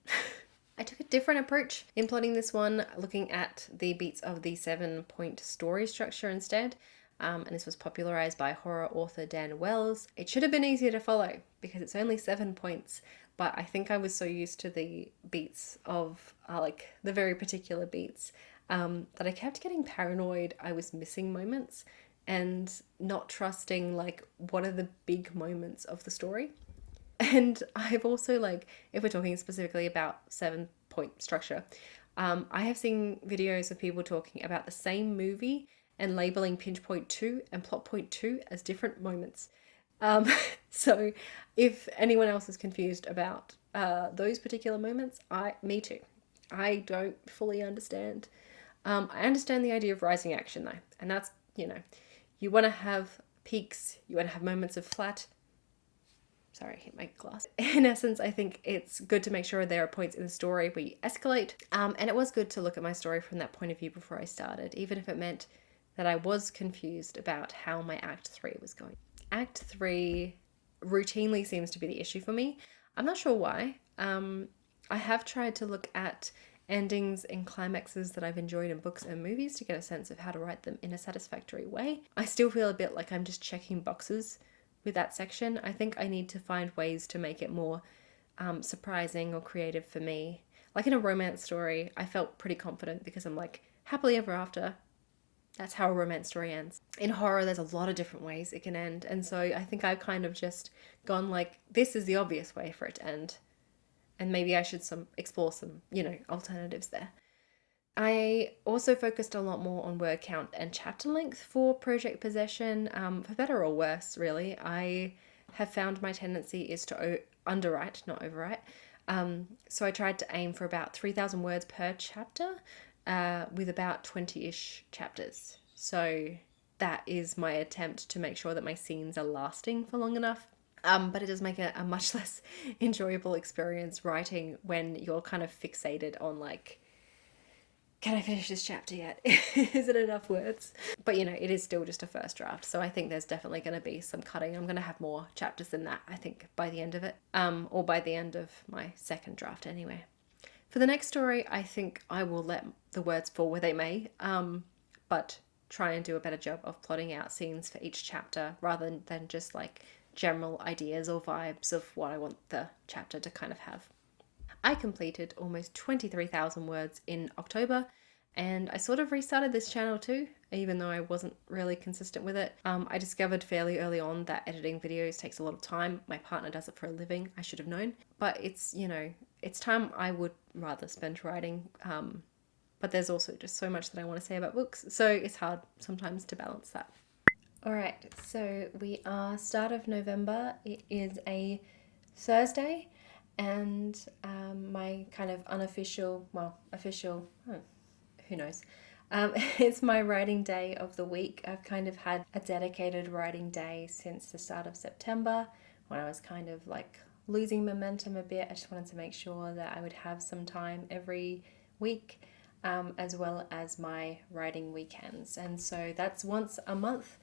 I took a different approach in plotting this one, looking at the beats of the 7-point story structure instead. And this was popularized by horror author Dan Wells. It should have been easier to follow because it's only 7 points, but I think I was so used to the beats of like the very particular beats that I kept getting paranoid I was missing moments and not trusting like what are the big moments of the story. And I've also, like, if we're talking specifically about 7-point structure, I have seen videos of people talking about the same movie and labeling pinch point 2 and plot point 2 as different moments. So if anyone else is confused about those particular moments, me too. I don't fully understand. I understand the idea of rising action though, and that's, you want to have peaks, you want to have moments of flat. Sorry, I hit my glass. In essence, I think it's good to make sure there are points in the story where you escalate. And it was good to look at my story from that point of view before I started, even if it meant that I was confused about how my Act 3 was going. Act 3 routinely seems to be the issue for me. I'm not sure why. I have tried to look at endings and climaxes that I've enjoyed in books and movies to get a sense of how to write them in a satisfactory way. I still feel a bit like I'm just checking boxes with that section. I think I need to find ways to make it more surprising or creative for me. Like in a romance story, I felt pretty confident because I'm like, happily ever after. That's how a romance story ends. In horror, there's a lot of different ways it can end. And so I think I've kind of just gone like, this is the obvious way for it to end. And maybe I should explore some, alternatives there. I also focused a lot more on word count and chapter length for Project Possession, for better or worse, really. I have found my tendency is to underwrite, not overwrite. So I tried to aim for about 3,000 words per chapter, with about 20-ish chapters. So that is my attempt to make sure that my scenes are lasting for long enough. But it does make a much less enjoyable experience writing when you're kind of fixated on like can I finish this chapter yet? Is it enough words? But you know, it is still just a first draft, so I think there's definitely going to be some cutting. I'm going to have more chapters than that, I think, by the end of it, or by the end of my second draft anyway. For the next story, I think I will let the words fall where they may, but try and do a better job of plotting out scenes for each chapter rather than just like general ideas or vibes of what I want the chapter to kind of have. I completed almost 23,000 words in October, and I sort of restarted this channel too, even though I wasn't really consistent with it. I discovered fairly early on that editing videos takes a lot of time. My partner does it for a living. I should have known. But it's, you know, it's time I would rather spend writing. But there's also just so much that I want to say about books, so it's hard sometimes to balance that. All right, so we are start of November. It is a Thursday, and my kind of unofficial, well, official, who knows, it's my writing day of the week. I've kind of had a dedicated writing day since the start of September, when I was kind of like losing momentum a bit. I just wanted to make sure that I would have some time every week, as well as my writing weekends. And so that's once a month,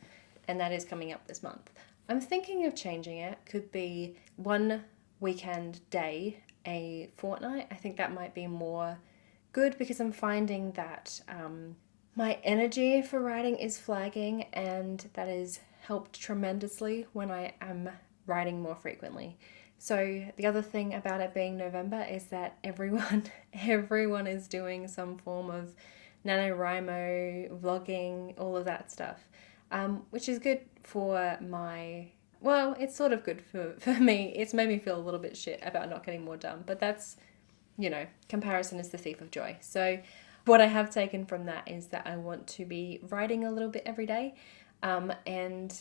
and that is coming up this month. I'm thinking of changing it. Could be one weekend day a fortnight. I think that might be more good, because I'm finding that my energy for writing is flagging, and that has helped tremendously when I am writing more frequently. So the other thing about it being November is that everyone is doing some form of NaNoWriMo, vlogging, all of that stuff, which is good for my, well, it's sort of good for me. It's made me feel a little bit shit about not getting more done, but that's, you know, comparison is the thief of joy. So what I have taken from that is that I want to be writing a little bit every day, and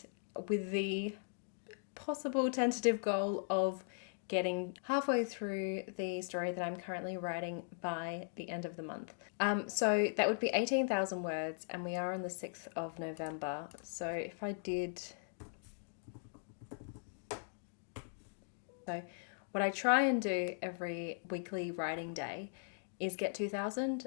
with the possible tentative goal of getting halfway through the story that I'm currently writing by the end of the month. So that would be 18,000 words, and we are on the 6th of November. So if I did... So what I try and do every weekly writing day is get 2,000.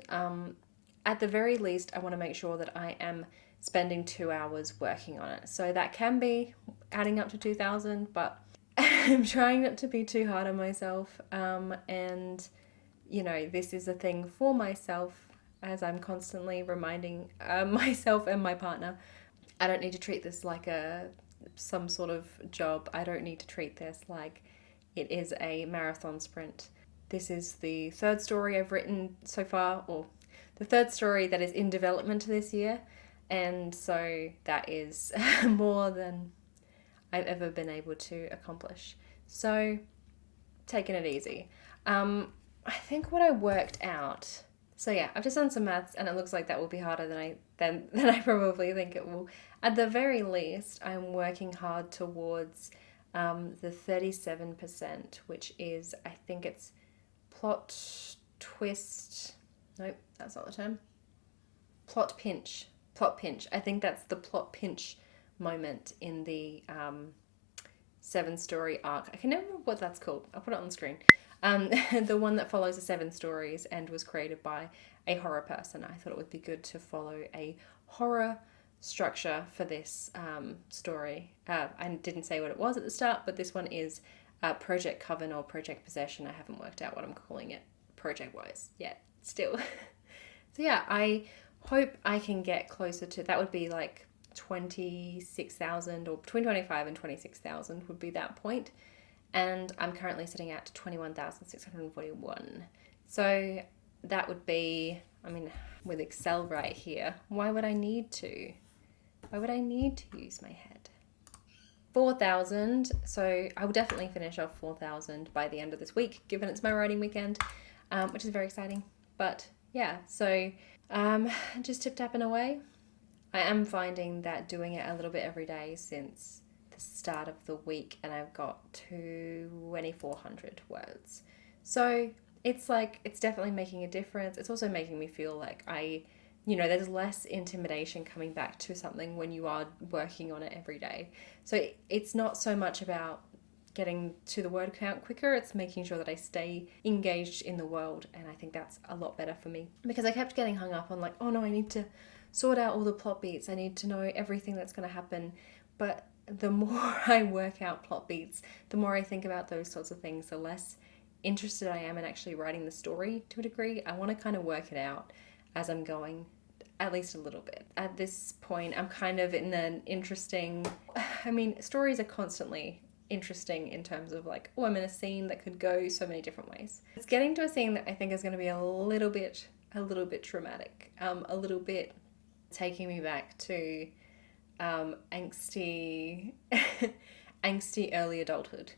At the very least, I want to make sure that I am spending 2 hours working on it. So that can be adding up to 2,000, but I'm trying not to be too hard on myself. And, you know, this is a thing for myself, as I'm constantly reminding myself and my partner, I don't need to treat this like some sort of job. I don't need to treat this like it is a marathon sprint. This is the third story I've written so far, or the third story that is in development this year. And so that is more than I've ever been able to accomplish. So taking it easy. I think what I worked out, so yeah, I've just done some maths, and it looks like that will be harder than I probably think it will. At the very least, I'm working hard towards the 37%, which is, I think it's plot twist. Nope, that's not the term. Plot pinch. I think that's the plot pinch moment in the 7-story arc. I can never remember what that's called. I'll put it on the screen. The one that follows the 7 stories and was created by a horror person. I thought it would be good to follow a horror structure for this story. I didn't say what it was at the start, but this one is Project Coven or Project Possession. I haven't worked out what I'm calling it project-wise yet, still. So yeah, I hope I can get closer to, that would be like 26,000, or between 25 and 26,000 would be that point. And I'm currently sitting at 21,641. So that would be, I mean, with Excel right here, why would I need to use my head? 4,000. So I will definitely finish off 4,000 by the end of this week, given it's my writing weekend, which is very exciting. But yeah, so just tip-tapping away. I am finding that doing it a little bit every day since the start of the week, and I've got 2,400 words. So it's like, it's definitely making a difference. It's also making me feel like there's less intimidation coming back to something when you are working on it every day. So it's not so much about getting to the word count quicker. It's making sure that I stay engaged in the world, and I think that's a lot better for me, because I kept getting hung up on like, oh no, I need to sort out all the plot beats. I need to know everything that's going to happen. But the more I work out plot beats, the more I think about those sorts of things, the less interested I am in actually writing the story to a degree. I want to kind of work it out as I'm going, at least a little bit. At this point, I'm kind of in an interesting, I mean, stories are constantly interesting in terms of like, oh, I'm in a scene that could go so many different ways. It's getting to a scene that I think is going to be a little bit traumatic, a little bit taking me back to angsty, angsty early adulthood,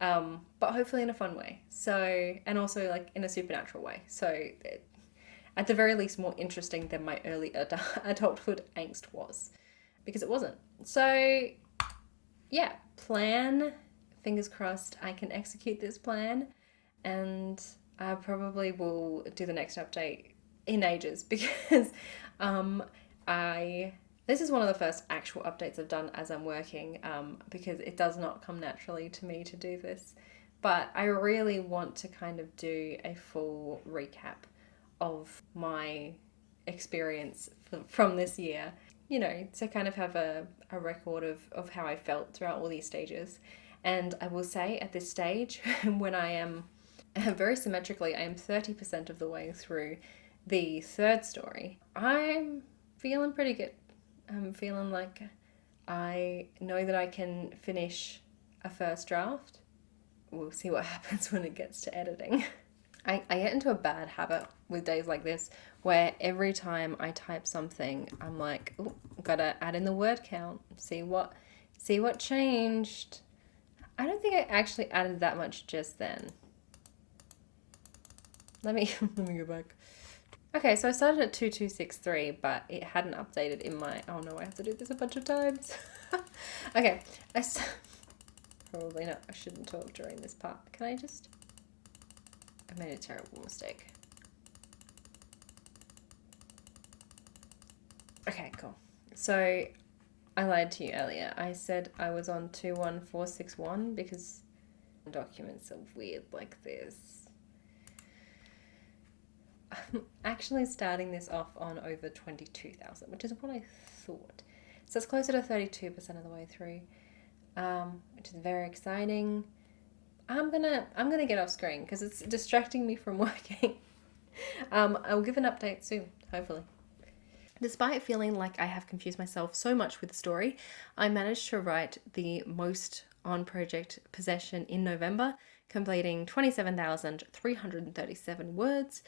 but hopefully in a fun way. So, and also like in a supernatural way. So, at the very least, more interesting than my early adulthood angst was, because it wasn't. So, yeah, plan. Fingers crossed I can execute this plan, and I probably will do the next update in ages because I this is one of the first actual updates I've done as I'm working, because it does not come naturally to me to do this. But I really want to kind of do a full recap of my experience from this year, you know, to kind of have a record of how I felt throughout all these stages. And I will say at this stage, when I am very symmetrically, I am 30% of the way through the third story, I'm feeling pretty good. I'm feeling like I know that I can finish a first draft. We'll see what happens when it gets to editing. I get into a bad habit with days like this where every time I type something, I'm like, oh, gotta add in the word count, see what changed. I don't think I actually added that much just then. Let me go back. Okay, so I started at 2263, but it hadn't updated in my... Oh no, I have to do this a bunch of times. Okay, probably not. I shouldn't talk during this part. Can I just... I made a terrible mistake. Okay, cool. So I lied to you earlier. I said I was on 21461 because documents are weird like this. I'm actually starting this off on over 22,000, which is what I thought. So it's closer to 32% of the way through, which is very exciting. I'm gonna get off screen because it's distracting me from working. I'll give an update soon, hopefully. Despite feeling like I have confused myself so much with the story, I managed to write the most on project possession in November, completing 27,337 words.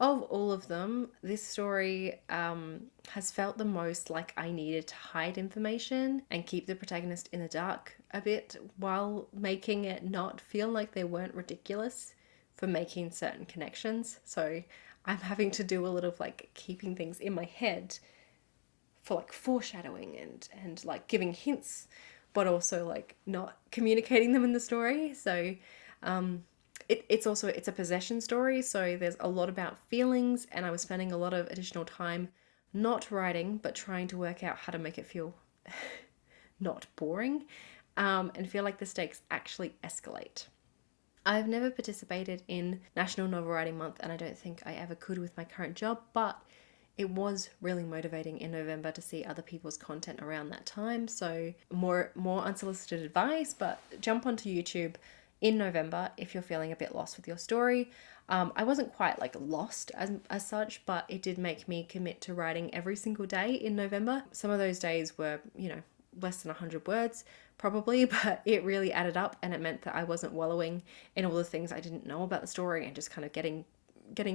Of all of them, this story has felt the most like I needed to hide information and keep the protagonist in the dark a bit while making it not feel like they weren't ridiculous for making certain connections. So I'm having to do a lot of like keeping things in my head for like foreshadowing and like giving hints, but also like not communicating them in the story. So it's a possession story, so there's a lot about feelings, and I was spending a lot of additional time not writing but trying to work out how to make it feel not boring, and feel like the stakes actually escalate. I've never participated in National Novel Writing Month, and I don't think I ever could with my current job, but it was really motivating in November to see other people's content around that time. So more unsolicited advice, but jump onto YouTube in November if you're feeling a bit lost with your story. I wasn't quite like lost as such, but it did make me commit to writing every single day in November. Some of those days were, you know, less than 100 words probably, but it really added up, and it meant that I wasn't wallowing in all the things I didn't know about the story and just kind of getting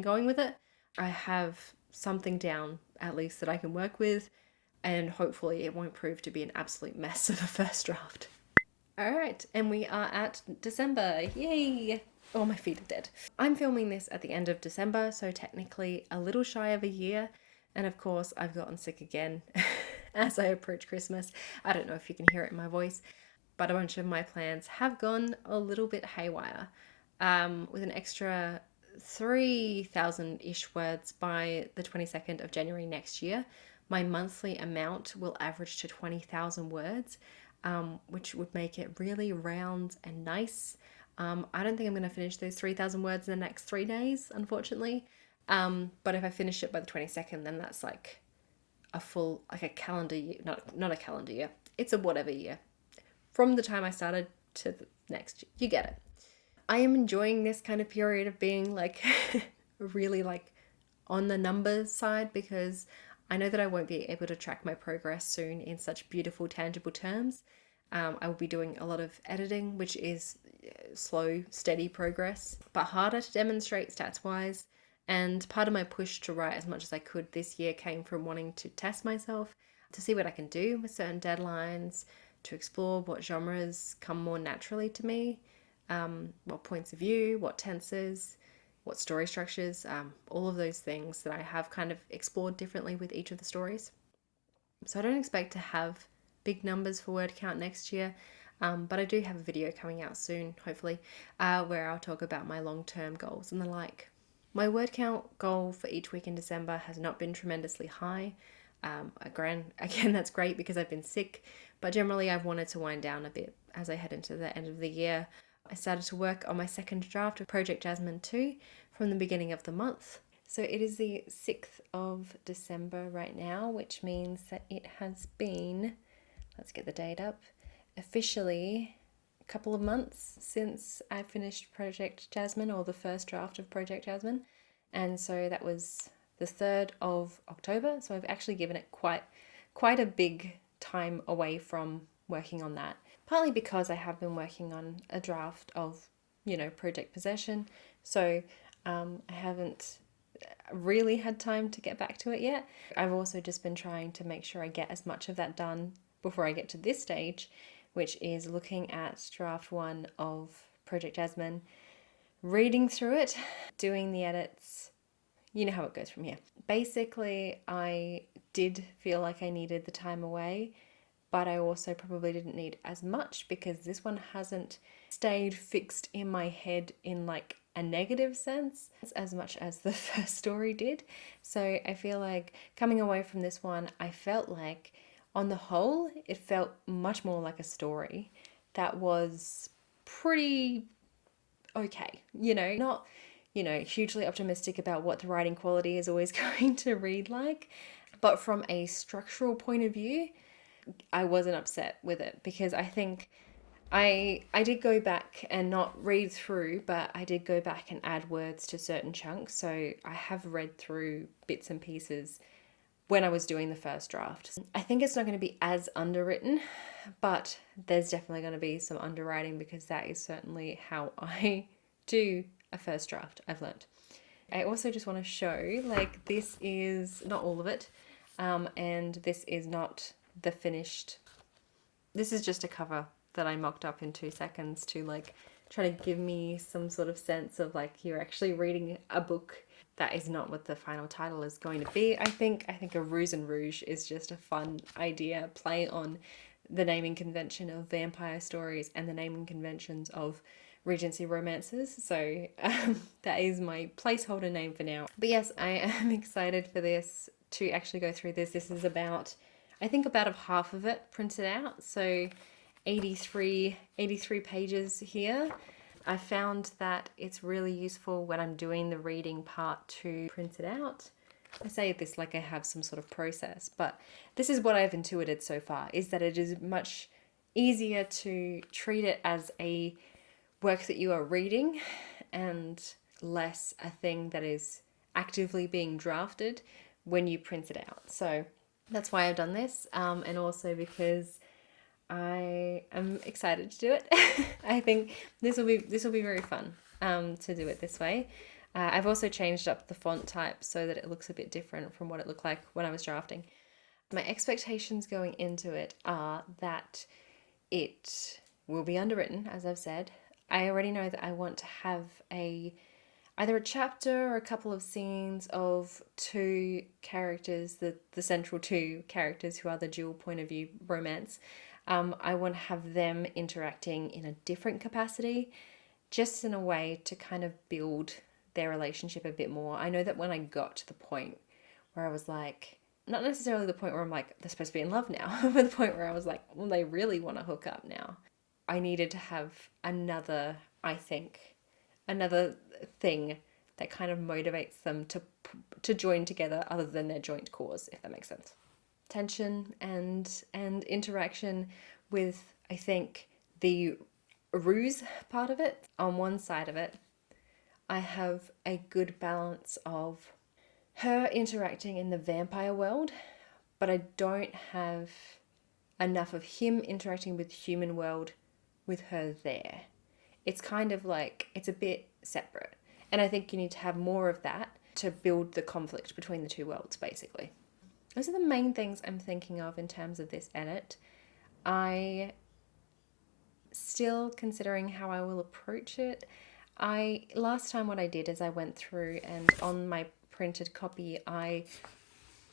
going with it. I have something down at least that I can work with, and hopefully it won't prove to be an absolute mess of a first draft. All right, and we are at December. Yay! Oh, my feet are dead. I'm filming this at the end of December, so technically a little shy of a year. And of course, I've gotten sick again as I approach Christmas. I don't know if you can hear it in my voice, but a bunch of my plans have gone a little bit haywire. With an extra 3,000-ish words by the 22nd of January next year, my monthly amount will average to 20,000 words. which would make it really round and nice. I don't think I'm going to finish those 3,000 words in the next 3 days, unfortunately. But if I finish it by the 22nd, then that's like a full, like a calendar year, not a calendar year. It's a whatever year. From the time I started to the next year. You get it. I am enjoying this kind of period of being like really like on the numbers side, because I know that I won't be able to track my progress soon in such beautiful, tangible terms. I will be doing a lot of editing, which is slow, steady progress, but harder to demonstrate stats wise. And part of my push to write as much as I could this year came from wanting to test myself, to see what I can do with certain deadlines, to explore what genres come more naturally to me, what points of view, what tenses, what story structures, all of those things that I have kind of explored differently with each of the stories. So I don't expect to have big numbers for word count next year, but I do have a video coming out soon, hopefully, where I'll talk about my long-term goals and the like. My word count goal for each week in December has not been tremendously high. Again, that's great because I've been sick, but generally I've wanted to wind down a bit as I head into the end of the year. I started to work on my second draft of Project Jasmine 2 from the beginning of the month. So it is the 6th of December right now, which means that it has been, let's get the date up, officially a couple of months since I finished Project Jasmine, or the first draft of Project Jasmine. And so that was the 3rd of October. So I've actually given it quite a big time away from working on that. Partly because I have been working on a draft of, Project Possession. So I haven't really had time to get back to it yet. I've also just been trying to make sure I get as much of that done before I get to this stage, which is looking at draft 1 of Project Jasmine, reading through it, doing the edits. You know how it goes from here. Basically, I did feel like I needed the time away, but I also probably didn't need as much because this one hasn't stayed fixed in my head in like a negative sense as much as the first story did. So I feel like coming away from this one, I felt like on the whole, it felt much more like a story that was pretty okay, not, hugely optimistic about what the writing quality is always going to read like. But from a structural point of view, I wasn't upset with it because I think I did go back and not read through, but I did go back and add words to certain chunks. So I have read through bits and pieces when I was doing the first draft. I think it's not going to be as underwritten, but there's definitely going to be some underwriting because that is certainly how I do a first draft, I've learned. I also just want to show, like, this is not all of it, and this is not the finished. This is just a cover that I mocked up in 2 seconds to like try to give me some sort of sense of like you're actually reading a book. That is not what the final title is going to be. I think a Ruse and Rouge is just a fun idea, play on the naming convention of vampire stories and the naming conventions of Regency romances. So that is my placeholder name for now. But yes, I am excited for this, to actually go through this. This is about, I think about half of it printed out. So 83 pages here. I found that it's really useful when I'm doing the reading part to print it out. I say this like I have some sort of process, but this is what I've intuited so far, is that it is much easier to treat it as a work that you are reading and less a thing that is actively being drafted when you print it out. So that's why I've done this, and also because I am excited to do it. I think this will be very fun to do it this way. I've also changed up the font type so that it looks a bit different from what it looked like when I was drafting. My expectations going into it are that it will be underwritten, as I've said. I already know that I want to have either a chapter or a couple of scenes of two characters, the central two characters who are the dual point of view romance. I want to have them interacting in a different capacity, just in a way to kind of build their relationship a bit more. I know that when I got to the point where I was like, not necessarily the point where I'm like, they're supposed to be in love now, but the point where I was like, well, they really want to hook up now. I needed to have another, I think, another thing that kind of motivates them to join together other than their joint cause, if that makes sense. Tension and interaction with, I think, the ruse part of it. On one side of it, I have a good balance of her interacting in the vampire world, but I don't have enough of him interacting with the human world with her there. It's kind of like, it's a bit separate. And I think you need to have more of that to build the conflict between the two worlds, basically. Those are the main things I'm thinking of in terms of this edit. I still considering how I will approach it. Last time what I did is I went through and on my printed copy I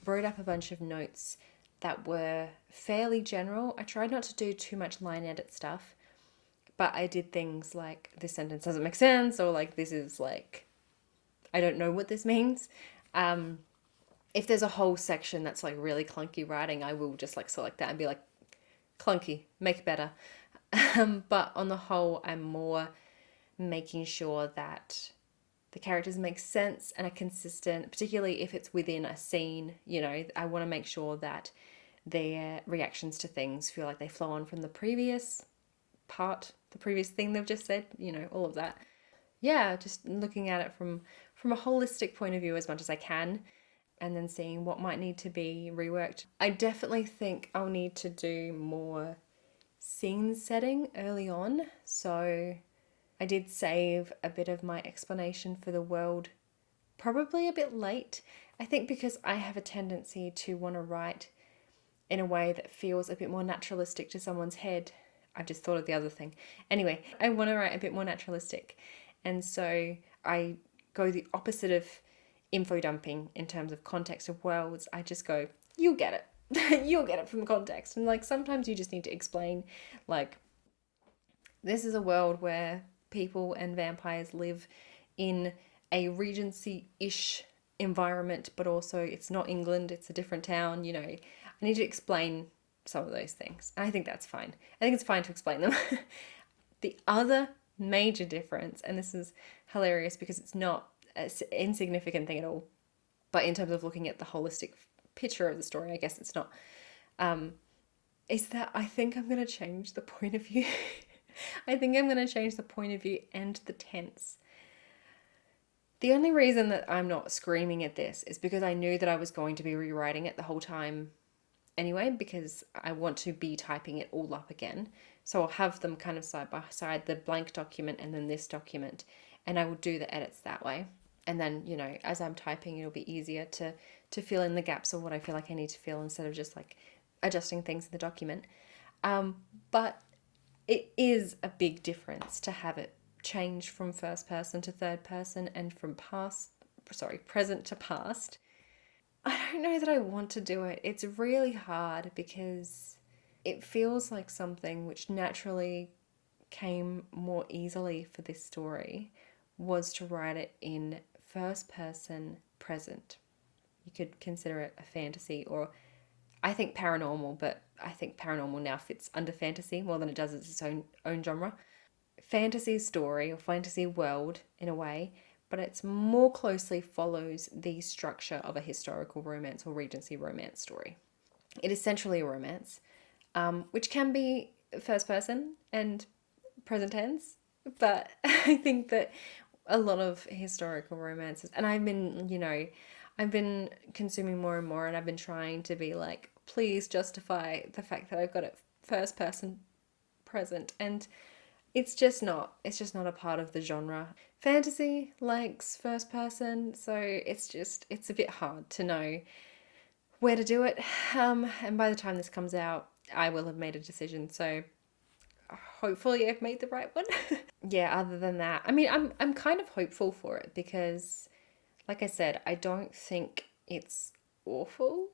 wrote up a bunch of notes that were fairly general. I tried not to do too much line edit stuff, but I did things like this sentence doesn't make sense, or like this is like, I don't know what this means. If there's a whole section that's like really clunky writing, I will just like select that and be like, clunky, make better. But on the whole, I'm more making sure that the characters make sense and are consistent, particularly if it's within a scene. You know, I want to make sure that their reactions to things feel like they flow on from the previous part, the previous thing they've just said, you know, all of that. Yeah, just looking at it from a holistic point of view as much as I can, and then seeing what might need to be reworked. I definitely think I'll need to do more scene setting early on. So I did save a bit of my explanation for the world probably a bit late. I think because I have a tendency to want to write in a way that feels a bit more naturalistic to someone's head. I've just thought of the other thing. Anyway, I want to write a bit more naturalistic. And so I go the opposite of info dumping in terms of context of worlds. I just go, you'll get it. You'll get it from context. And like sometimes you just need to explain, like, this is a world where people and vampires live in a Regency-ish environment, but also it's not England, it's a different town, you know. I need to explain some of those things. And I think that's fine. I think it's fine to explain them. The other major difference, and this is hilarious because it's not an insignificant thing at all, but in terms of looking at the holistic picture of the story, I guess it's not, is that I think I'm going to change the point of view. I think I'm going to change the point of view and the tense. The only reason that I'm not screaming at this is because I knew that I was going to be rewriting it the whole time anyway, because I want to be typing it all up again. So I'll have them kind of side by side, the blank document and then this document, and I will do the edits that way. And then, you know, as I'm typing, it'll be easier to fill in the gaps of what I feel like I need to fill instead of just like adjusting things in the document. But it is a big difference to have it change from first person to third person and from present to past. I don't know that I want to do it. It's really hard because it feels like something which naturally came more easily for this story was to write it in first person present. You could consider it a fantasy, or I think paranormal, but I think paranormal now fits under fantasy more than it does its own genre. Fantasy story or fantasy world in a way, but it's more closely follows the structure of a historical romance or Regency romance story. It is centrally a romance, which can be first person and present tense, but I think that a lot of historical romances, and I've been consuming more and more, and I've been trying to be like, please justify the fact that I've got it first person present, and it's just not a part of the genre. Fantasy likes first person, so it's a bit hard to know where to do it. And by the time this comes out, I will have made a decision, so hopefully I've made the right one. Yeah, other than that, I mean, I'm kind of hopeful for it because, like I said, I don't think it's awful.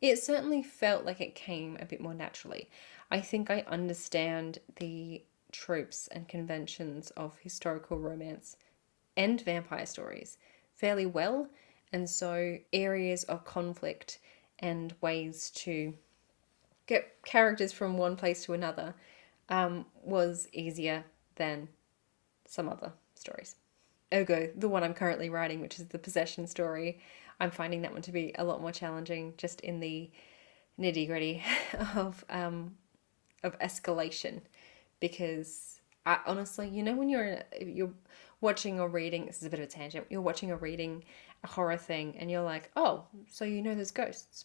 It certainly felt like it came a bit more naturally. I think I understand the tropes and conventions of historical romance and vampire stories fairly well, and so areas of conflict and ways to get characters from one place to another was easier than some other stories. Ergo, the one I'm currently writing, which is the possession story, I'm finding that one to be a lot more challenging, just in the nitty gritty of escalation, because honestly, when you're watching or reading, this is a bit of a tangent. You're watching or reading a horror thing, and you're like, oh, so there's ghosts.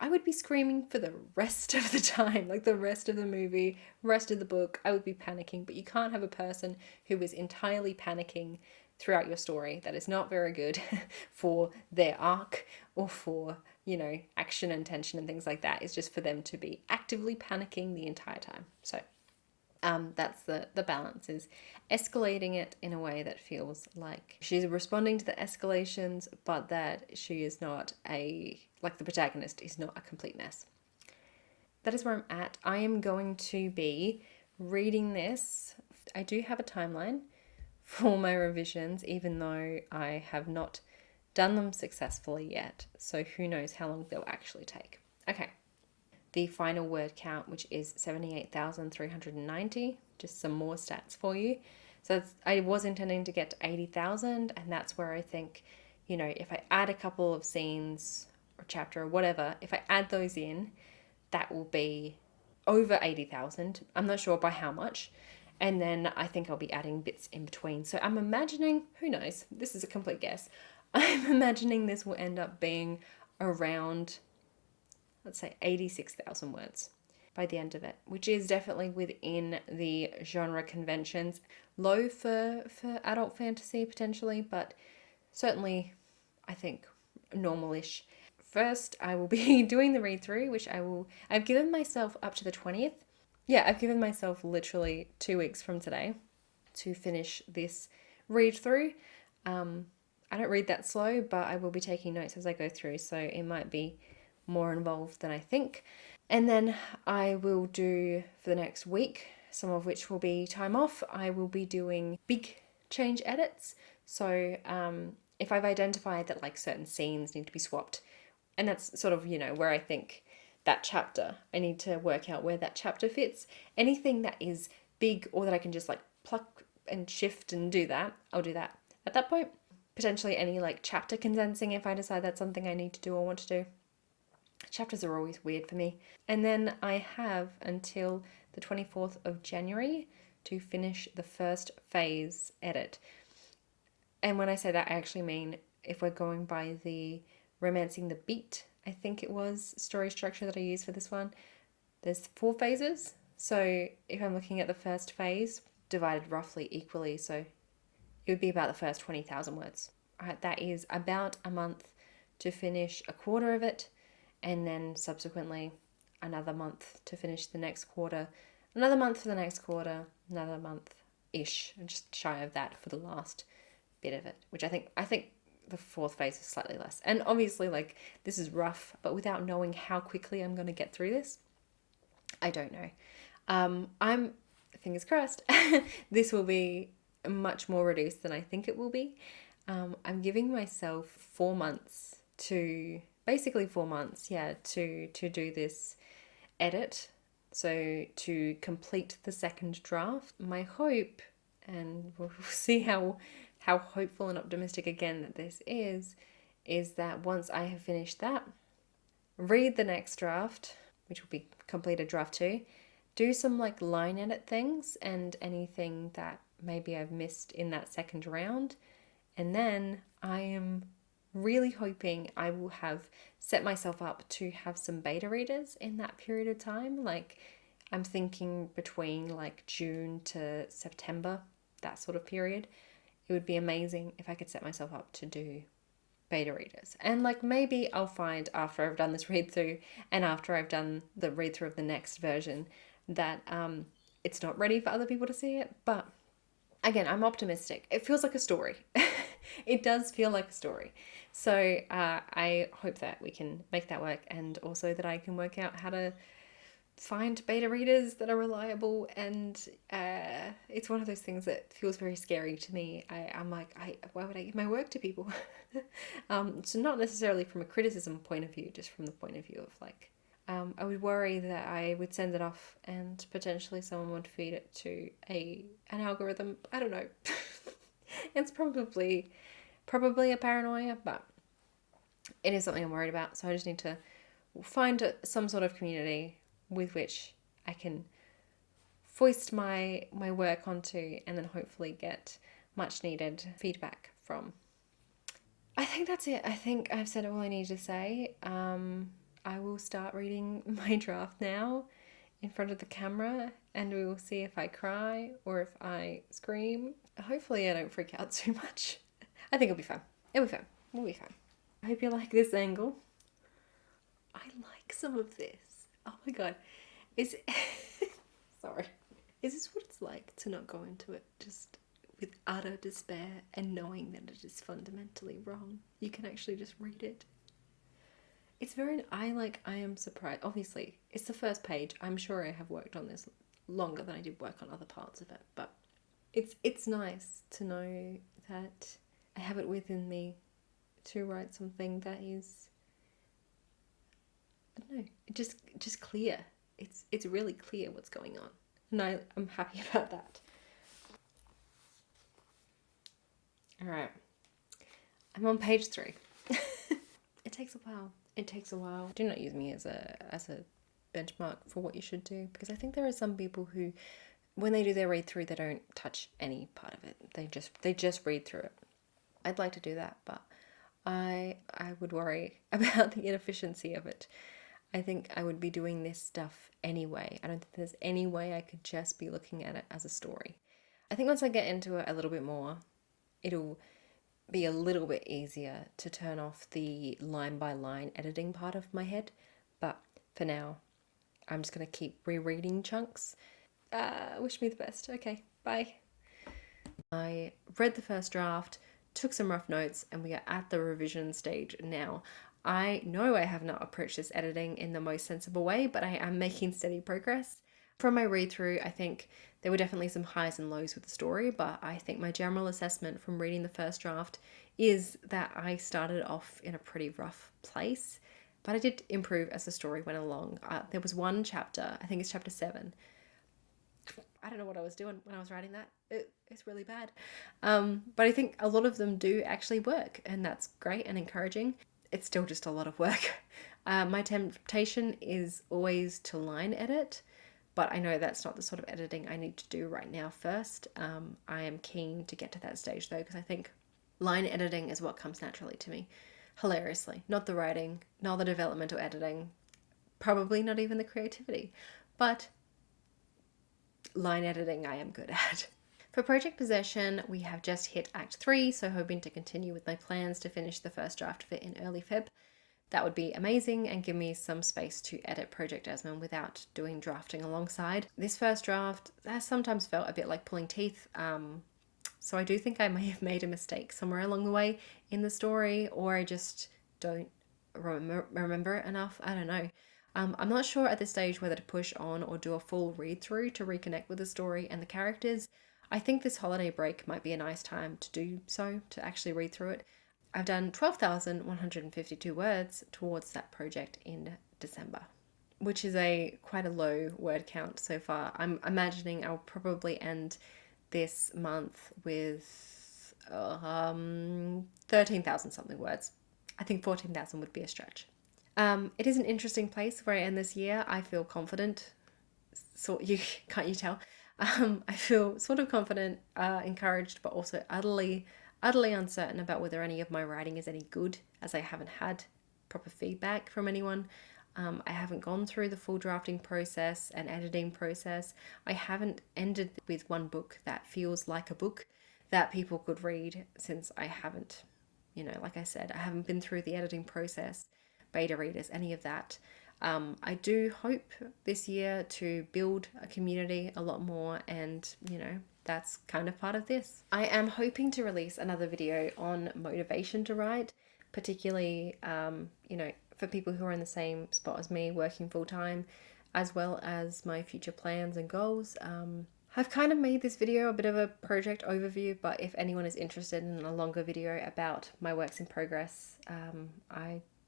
I would be screaming for the rest of the time, like the rest of the movie, rest of the book. I would be panicking, but you can't have a person who is entirely panicking throughout your story. That is not very good for their arc or for, action and tension and things like that. It's just for them to be actively panicking the entire time. So that's the balance, is escalating it in a way that feels like she's responding to the escalations, but that she is not like the protagonist is not a complete mess. That is where I'm at. I am going to be reading this. I do have a timeline for my revisions, even though I have not done them successfully yet. So who knows how long they'll actually take. Okay. The final word count, which is 78,390. Just some more stats for you. So I was intending to get to 80,000, and that's where I think, if I add a couple of scenes or chapter or whatever, if I add those in, that will be over 80,000. I'm not sure by how much. And then I think I'll be adding bits in between. So I'm imagining, who knows, this is a complete guess. I'm imagining this will end up being around, let's say, 86,000 words by the end of it, which is definitely within the genre conventions. Low for adult fantasy potentially, but certainly I think normal-ish. First, I will be doing the read through, which I've given myself up to the 20th. Yeah, I've given myself literally 2 weeks from today to finish this read through. I don't read that slow, but I will be taking notes as I go through, so it might be more involved than I think. And then I will do, for the next week, some of which will be time off, I will be doing big change edits. So if I've identified that like certain scenes need to be swapped, and that's sort of, where I think that chapter, I need to work out where that chapter fits. Anything that is big or that I can just like pluck and shift and do that, I'll do that at that point. Potentially any like chapter condensing if I decide that's something I need to do or want to do. Chapters are always weird for me. And then I have until the 24th of January to finish the first phase edit. And when I say that, I actually mean if we're going by the Romancing the Beat, I think it was, story structure that I used for this one, there's 4 phases. So if I'm looking at the first phase, divided roughly equally, so it would be about the first 20,000 words. All right, that is about a month to finish a quarter of it, and then subsequently another month to finish the next quarter, another month for the next quarter, another month-ish, just shy of that for the last bit of it, which I think the 4th phase is slightly less. And obviously, like, this is rough, but without knowing how quickly I'm going to get through this, I don't know. I'm, fingers crossed, this will be much more reduced than I think it will be. I'm giving myself 4 months to, basically 4 months, to do this edit. So to complete the second draft. My hope, and we'll see how hopeful and optimistic again that this is that once I have finished that, read the next draft, which will be completed draft 2, do some like line edit things and anything that maybe I've missed in that second round. And then I am really hoping I will have set myself up to have some beta readers in that period of time. Like, I'm thinking between like June to September, that sort of period. It would be amazing if I could set myself up to do beta readers. And like maybe I'll find after I've done this read through and after I've done the read through of the next version that it's not ready for other people to see it. But again, I'm optimistic. It feels like a story. It does feel like a story. So I hope that we can make that work, and also that I can work out how to find beta readers that are reliable and it's one of those things that feels very scary to me. I'm like, why would I give my work to people? So not necessarily from a criticism point of view, just from the point of view of like, I would worry that I would send it off and potentially someone would feed it to an algorithm. I don't know. It's probably a paranoia, but it is something I'm worried about. So I just need to find some sort of community with which I can foist my work onto, and then hopefully get much needed feedback from. I think that's it. I think I've said all I need to say. I will start reading my draft now in front of the camera, and we will see if I cry or if I scream. Hopefully I don't freak out too much. I think it'll be fun. It'll be fun. We'll be fine. I hope you like this angle. I like some of this. Oh my god. Is sorry. Is this what it's like to not go into it just with utter despair and knowing that it is fundamentally wrong? You can actually just read it. It's very, I am surprised. Obviously, it's the first page. I'm sure I have worked on this longer than I did work on other parts of it, but it's nice to know that I have it within me to write something that is, I don't know, just clear. It's really clear what's going on. And I'm happy about that. Alright. I'm on page 3. It takes a while. It takes a while. Do not use me as a benchmark for what you should do, because I think there are some people who, when they do their read through, they don't touch any part of it. They just read through it. I'd like to do that, but I would worry about the inefficiency of it. I think I would be doing this stuff anyway. I don't think there's any way I could just be looking at it as a story. I think once I get into it a little bit more, it'll be a little bit easier to turn off the line by line editing part of my head. But for now, I'm just going to keep rereading chunks. Wish me the best. Okay, bye. I read the first draft, took some rough notes, and we are at the revision stage now. I know I have not approached this editing in the most sensible way, but I am making steady progress. From my read through, I think there were definitely some highs and lows with the story, but I think my general assessment from reading the first draft is that I started off in a pretty rough place, but I did improve as the story went along. There was one chapter, I think it's chapter 7. I don't know what I was doing when I was writing that. It's really bad. But I think a lot of them do actually work, and that's great and encouraging. It's still just a lot of work. My temptation is always to line edit, but I know that's not the sort of editing I need to do right now first. I am keen to get to that stage though, because I think line editing is what comes naturally to me. Hilariously. Not the writing, not the development or editing, probably not even the creativity, but line editing I am good at. For Project Possession, we have just hit Act 3, so hoping to continue with my plans to finish the first draft of it in early Feb. That would be amazing and give me some space to edit Project Jasmine without doing drafting alongside. This first draft has sometimes felt a bit like pulling teeth, so I do think I may have made a mistake somewhere along the way in the story, or I just don't remember it enough. I don't know. I'm not sure at this stage whether to push on or do a full read through to reconnect with the story and the characters. I think this holiday break might be a nice time to do so, to actually read through it. I've done 12,152 words towards that project in December, which is quite a low word count so far. I'm imagining I'll probably end this month with 13,000 something words. I think 14,000 would be a stretch. It is an interesting place where I end this year. I feel confident. So can't you tell? I feel sort of confident, encouraged, but also utterly uncertain about whether any of my writing is any good, as I haven't had proper feedback from anyone. I haven't gone through the full drafting process and editing process. I haven't ended with one book that feels like a book that people could read, since I haven't, like I said, I haven't been through the editing process, beta readers, any of that. I do hope this year to build a community a lot more, and that's kind of part of this. I am hoping to release another video on motivation to write, particularly for people who are in the same spot as me, working full time, as well as my future plans and goals. I've kind of made this video a bit of a project overview, but if anyone is interested in a longer video about my works in progress,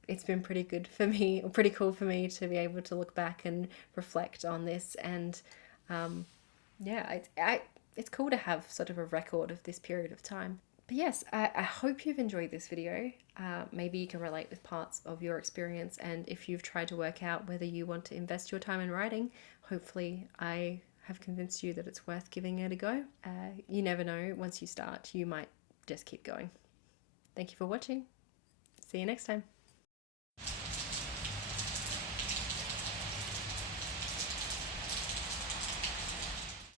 it's been pretty good for me, or pretty cool for me to be able to look back and reflect on this. And yeah, it's cool to have sort of a record of this period of time. But yes, I hope you've enjoyed this video. Maybe you can relate with parts of your experience, and if you've tried to work out whether you want to invest your time in writing, hopefully I have convinced you that it's worth giving it a go. You never know, once you start, you might just keep going. Thank you for watching. See you next time.